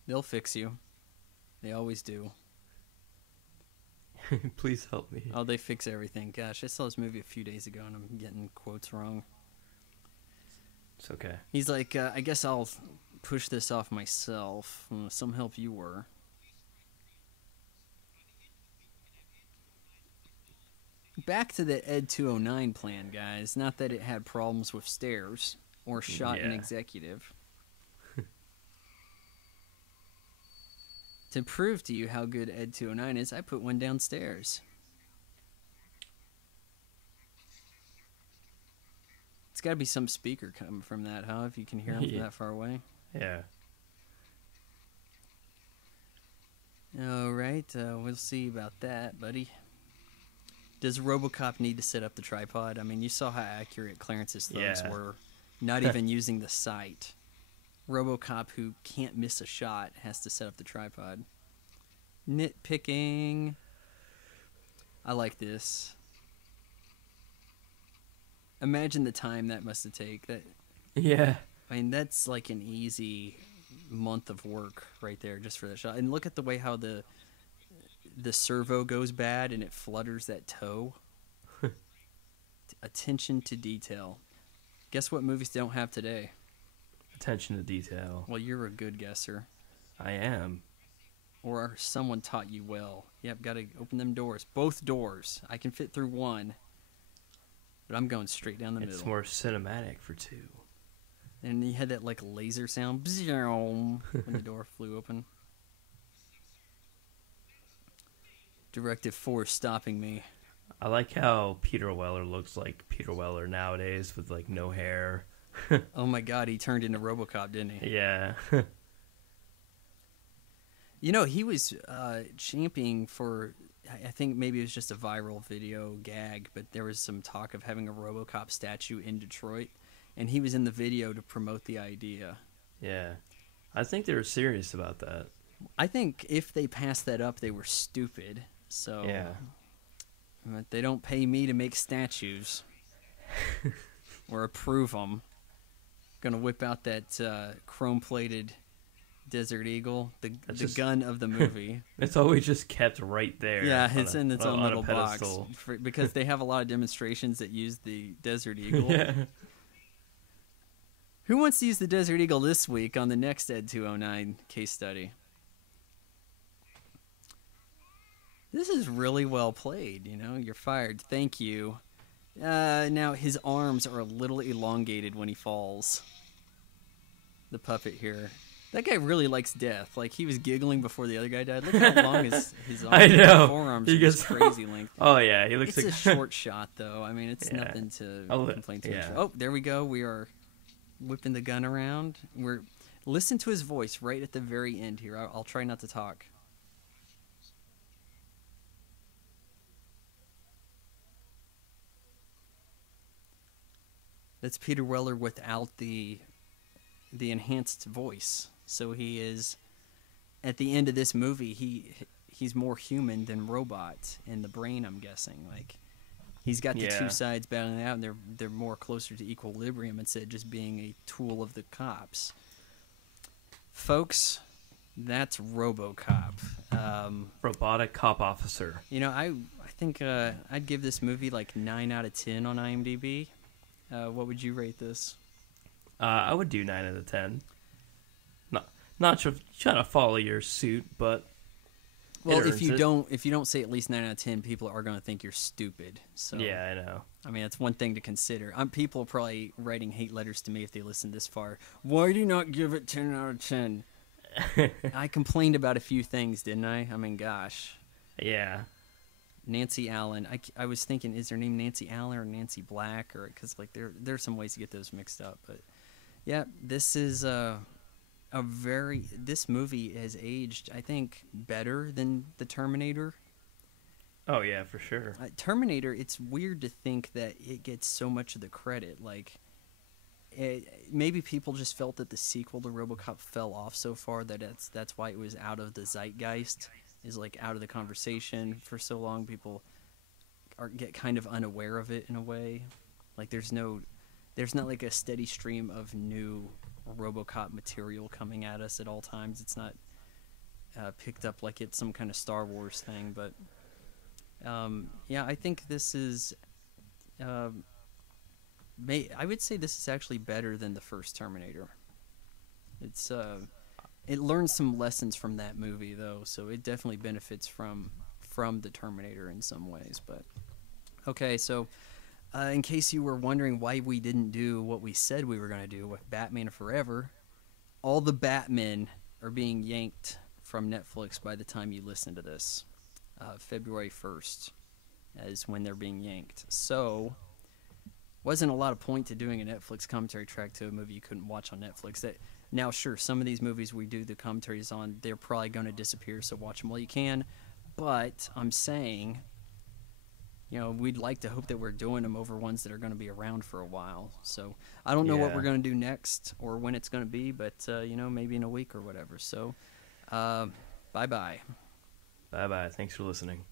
They'll fix you. They always do. Please help me. Oh, they fix everything. Gosh, I saw this movie a few days ago and I'm getting quotes wrong. It's okay. He's like, I guess I'll push this off myself. Some help you were. Back to the Ed 209 plan, guys. Not that it had problems with stairs or shot an executive. To prove to you how good Ed 209 is, I put one downstairs. It's got to be some speaker coming from that, huh? If you can hear him from that far away. Yeah. All right, we'll see about that, buddy. Does RoboCop need to set up the tripod? I mean, you saw how accurate Clarence's thumbs Yeah. were. Not even using the sight. RoboCop, who can't miss a shot, has to set up the tripod. Nitpicking. I like this. Imagine the time that must have taken. Yeah. I mean, that's like an easy month of work right there just for that shot. And look at the way how the servo goes bad and it flutters that toe. Attention to detail. Guess what movies don't have today? Attention to detail. Well, you're a good guesser. I am. Or someone taught you well. Yep, got to open them doors. Both doors. I can fit through one, but I'm going straight down the middle. It's more cinematic for two. And you had that like laser sound when the door flew open. Directive 4 stopping me. I like how Peter Weller looks like Peter Weller nowadays with like no hair. Oh my god, he turned into RoboCop, didn't he? Yeah. You know, he was championing for, I think maybe it was just a viral video gag, but there was some talk of having a RoboCop statue in Detroit, and he was in the video to promote the idea. Yeah. I think they were serious about that. I think if they passed that up, they were stupid. So Yeah. But they don't pay me to make statues or approve them. Gonna whip out that chrome-plated Desert Eagle, the gun of the movie. It's always just kept right there. Yeah, it's in its own little box pedestal. because they have a lot of demonstrations that use the Desert Eagle. Yeah. Who wants to use the Desert Eagle this week on the next Ed 209 case study? This is really well played, you know. You're fired. Thank you. Now, his arms are a little elongated when he falls. The puppet here. That guy really likes death. Like, he was giggling before the other guy died. Look how long his arms I know. forearms He are just gets- crazy length. Oh, yeah. He looks It's like... a short shot, though. I mean, it's Yeah. nothing to Oh, complain too much. yeah. Oh, there we go. We are whipping the gun around. Listen to his voice right at the very end here. I'll try not to talk. That's Peter Weller without the enhanced voice. So he is, at the end of this movie, he's more human than robot in the brain, I'm guessing. Like, he's got the Yeah. two sides battling it out, and they're more closer to equilibrium instead of just being a tool of the cops. Folks, that's RoboCop. Robotic cop officer. You know, I think I'd give this movie like 9 out of 10 on IMDb. What would you rate this? I would do 9 out of 10. Not trying to follow your suit, but Well, it if earns you it. don't say at least 9 out of 10, people are going to think you're stupid. So Yeah, I know. I mean, that's one thing to consider. People are probably writing hate letters to me if they listen this far. Why do you not give it 10 out of 10? I complained about a few things, didn't I? I mean, gosh. Yeah. Nancy Allen. I was thinking, is her name Nancy Allen or Nancy Black? Or because like there's some ways to get those mixed up. But yeah, this is this movie has aged, I think, better than the Terminator. Oh, yeah, for sure. Terminator, it's weird to think that it gets so much of the credit. Like, maybe people just felt that the sequel to RoboCop fell off so far that that's why it was out of the zeitgeist, is like out of the conversation for so long. People get kind of unaware of it in a way. Like, there's not like a steady stream of new RoboCop material coming at us at all times. It's not picked up like it's some kind of Star Wars thing, but yeah, I think this is I would say this is actually better than the first Terminator. It's it learns some lessons from that movie though, so it definitely benefits from the Terminator in some ways. But okay, so in case you were wondering why we didn't do what we said we were going to do with Batman Forever, all the Batmen are being yanked from Netflix by the time you listen to this. February 1st is when they're being yanked. So, wasn't a lot of point to doing a Netflix commentary track to a movie you couldn't watch on Netflix. Now, sure, some of these movies we do the commentaries on, they're probably going to disappear, so watch them while you can. But I'm saying, we'd like to hope that we're doing them over ones that are going to be around for a while. So I don't know what Yeah. we're going to do next or when it's going to be, but maybe in a week or whatever. So bye bye. Bye bye. Thanks for listening.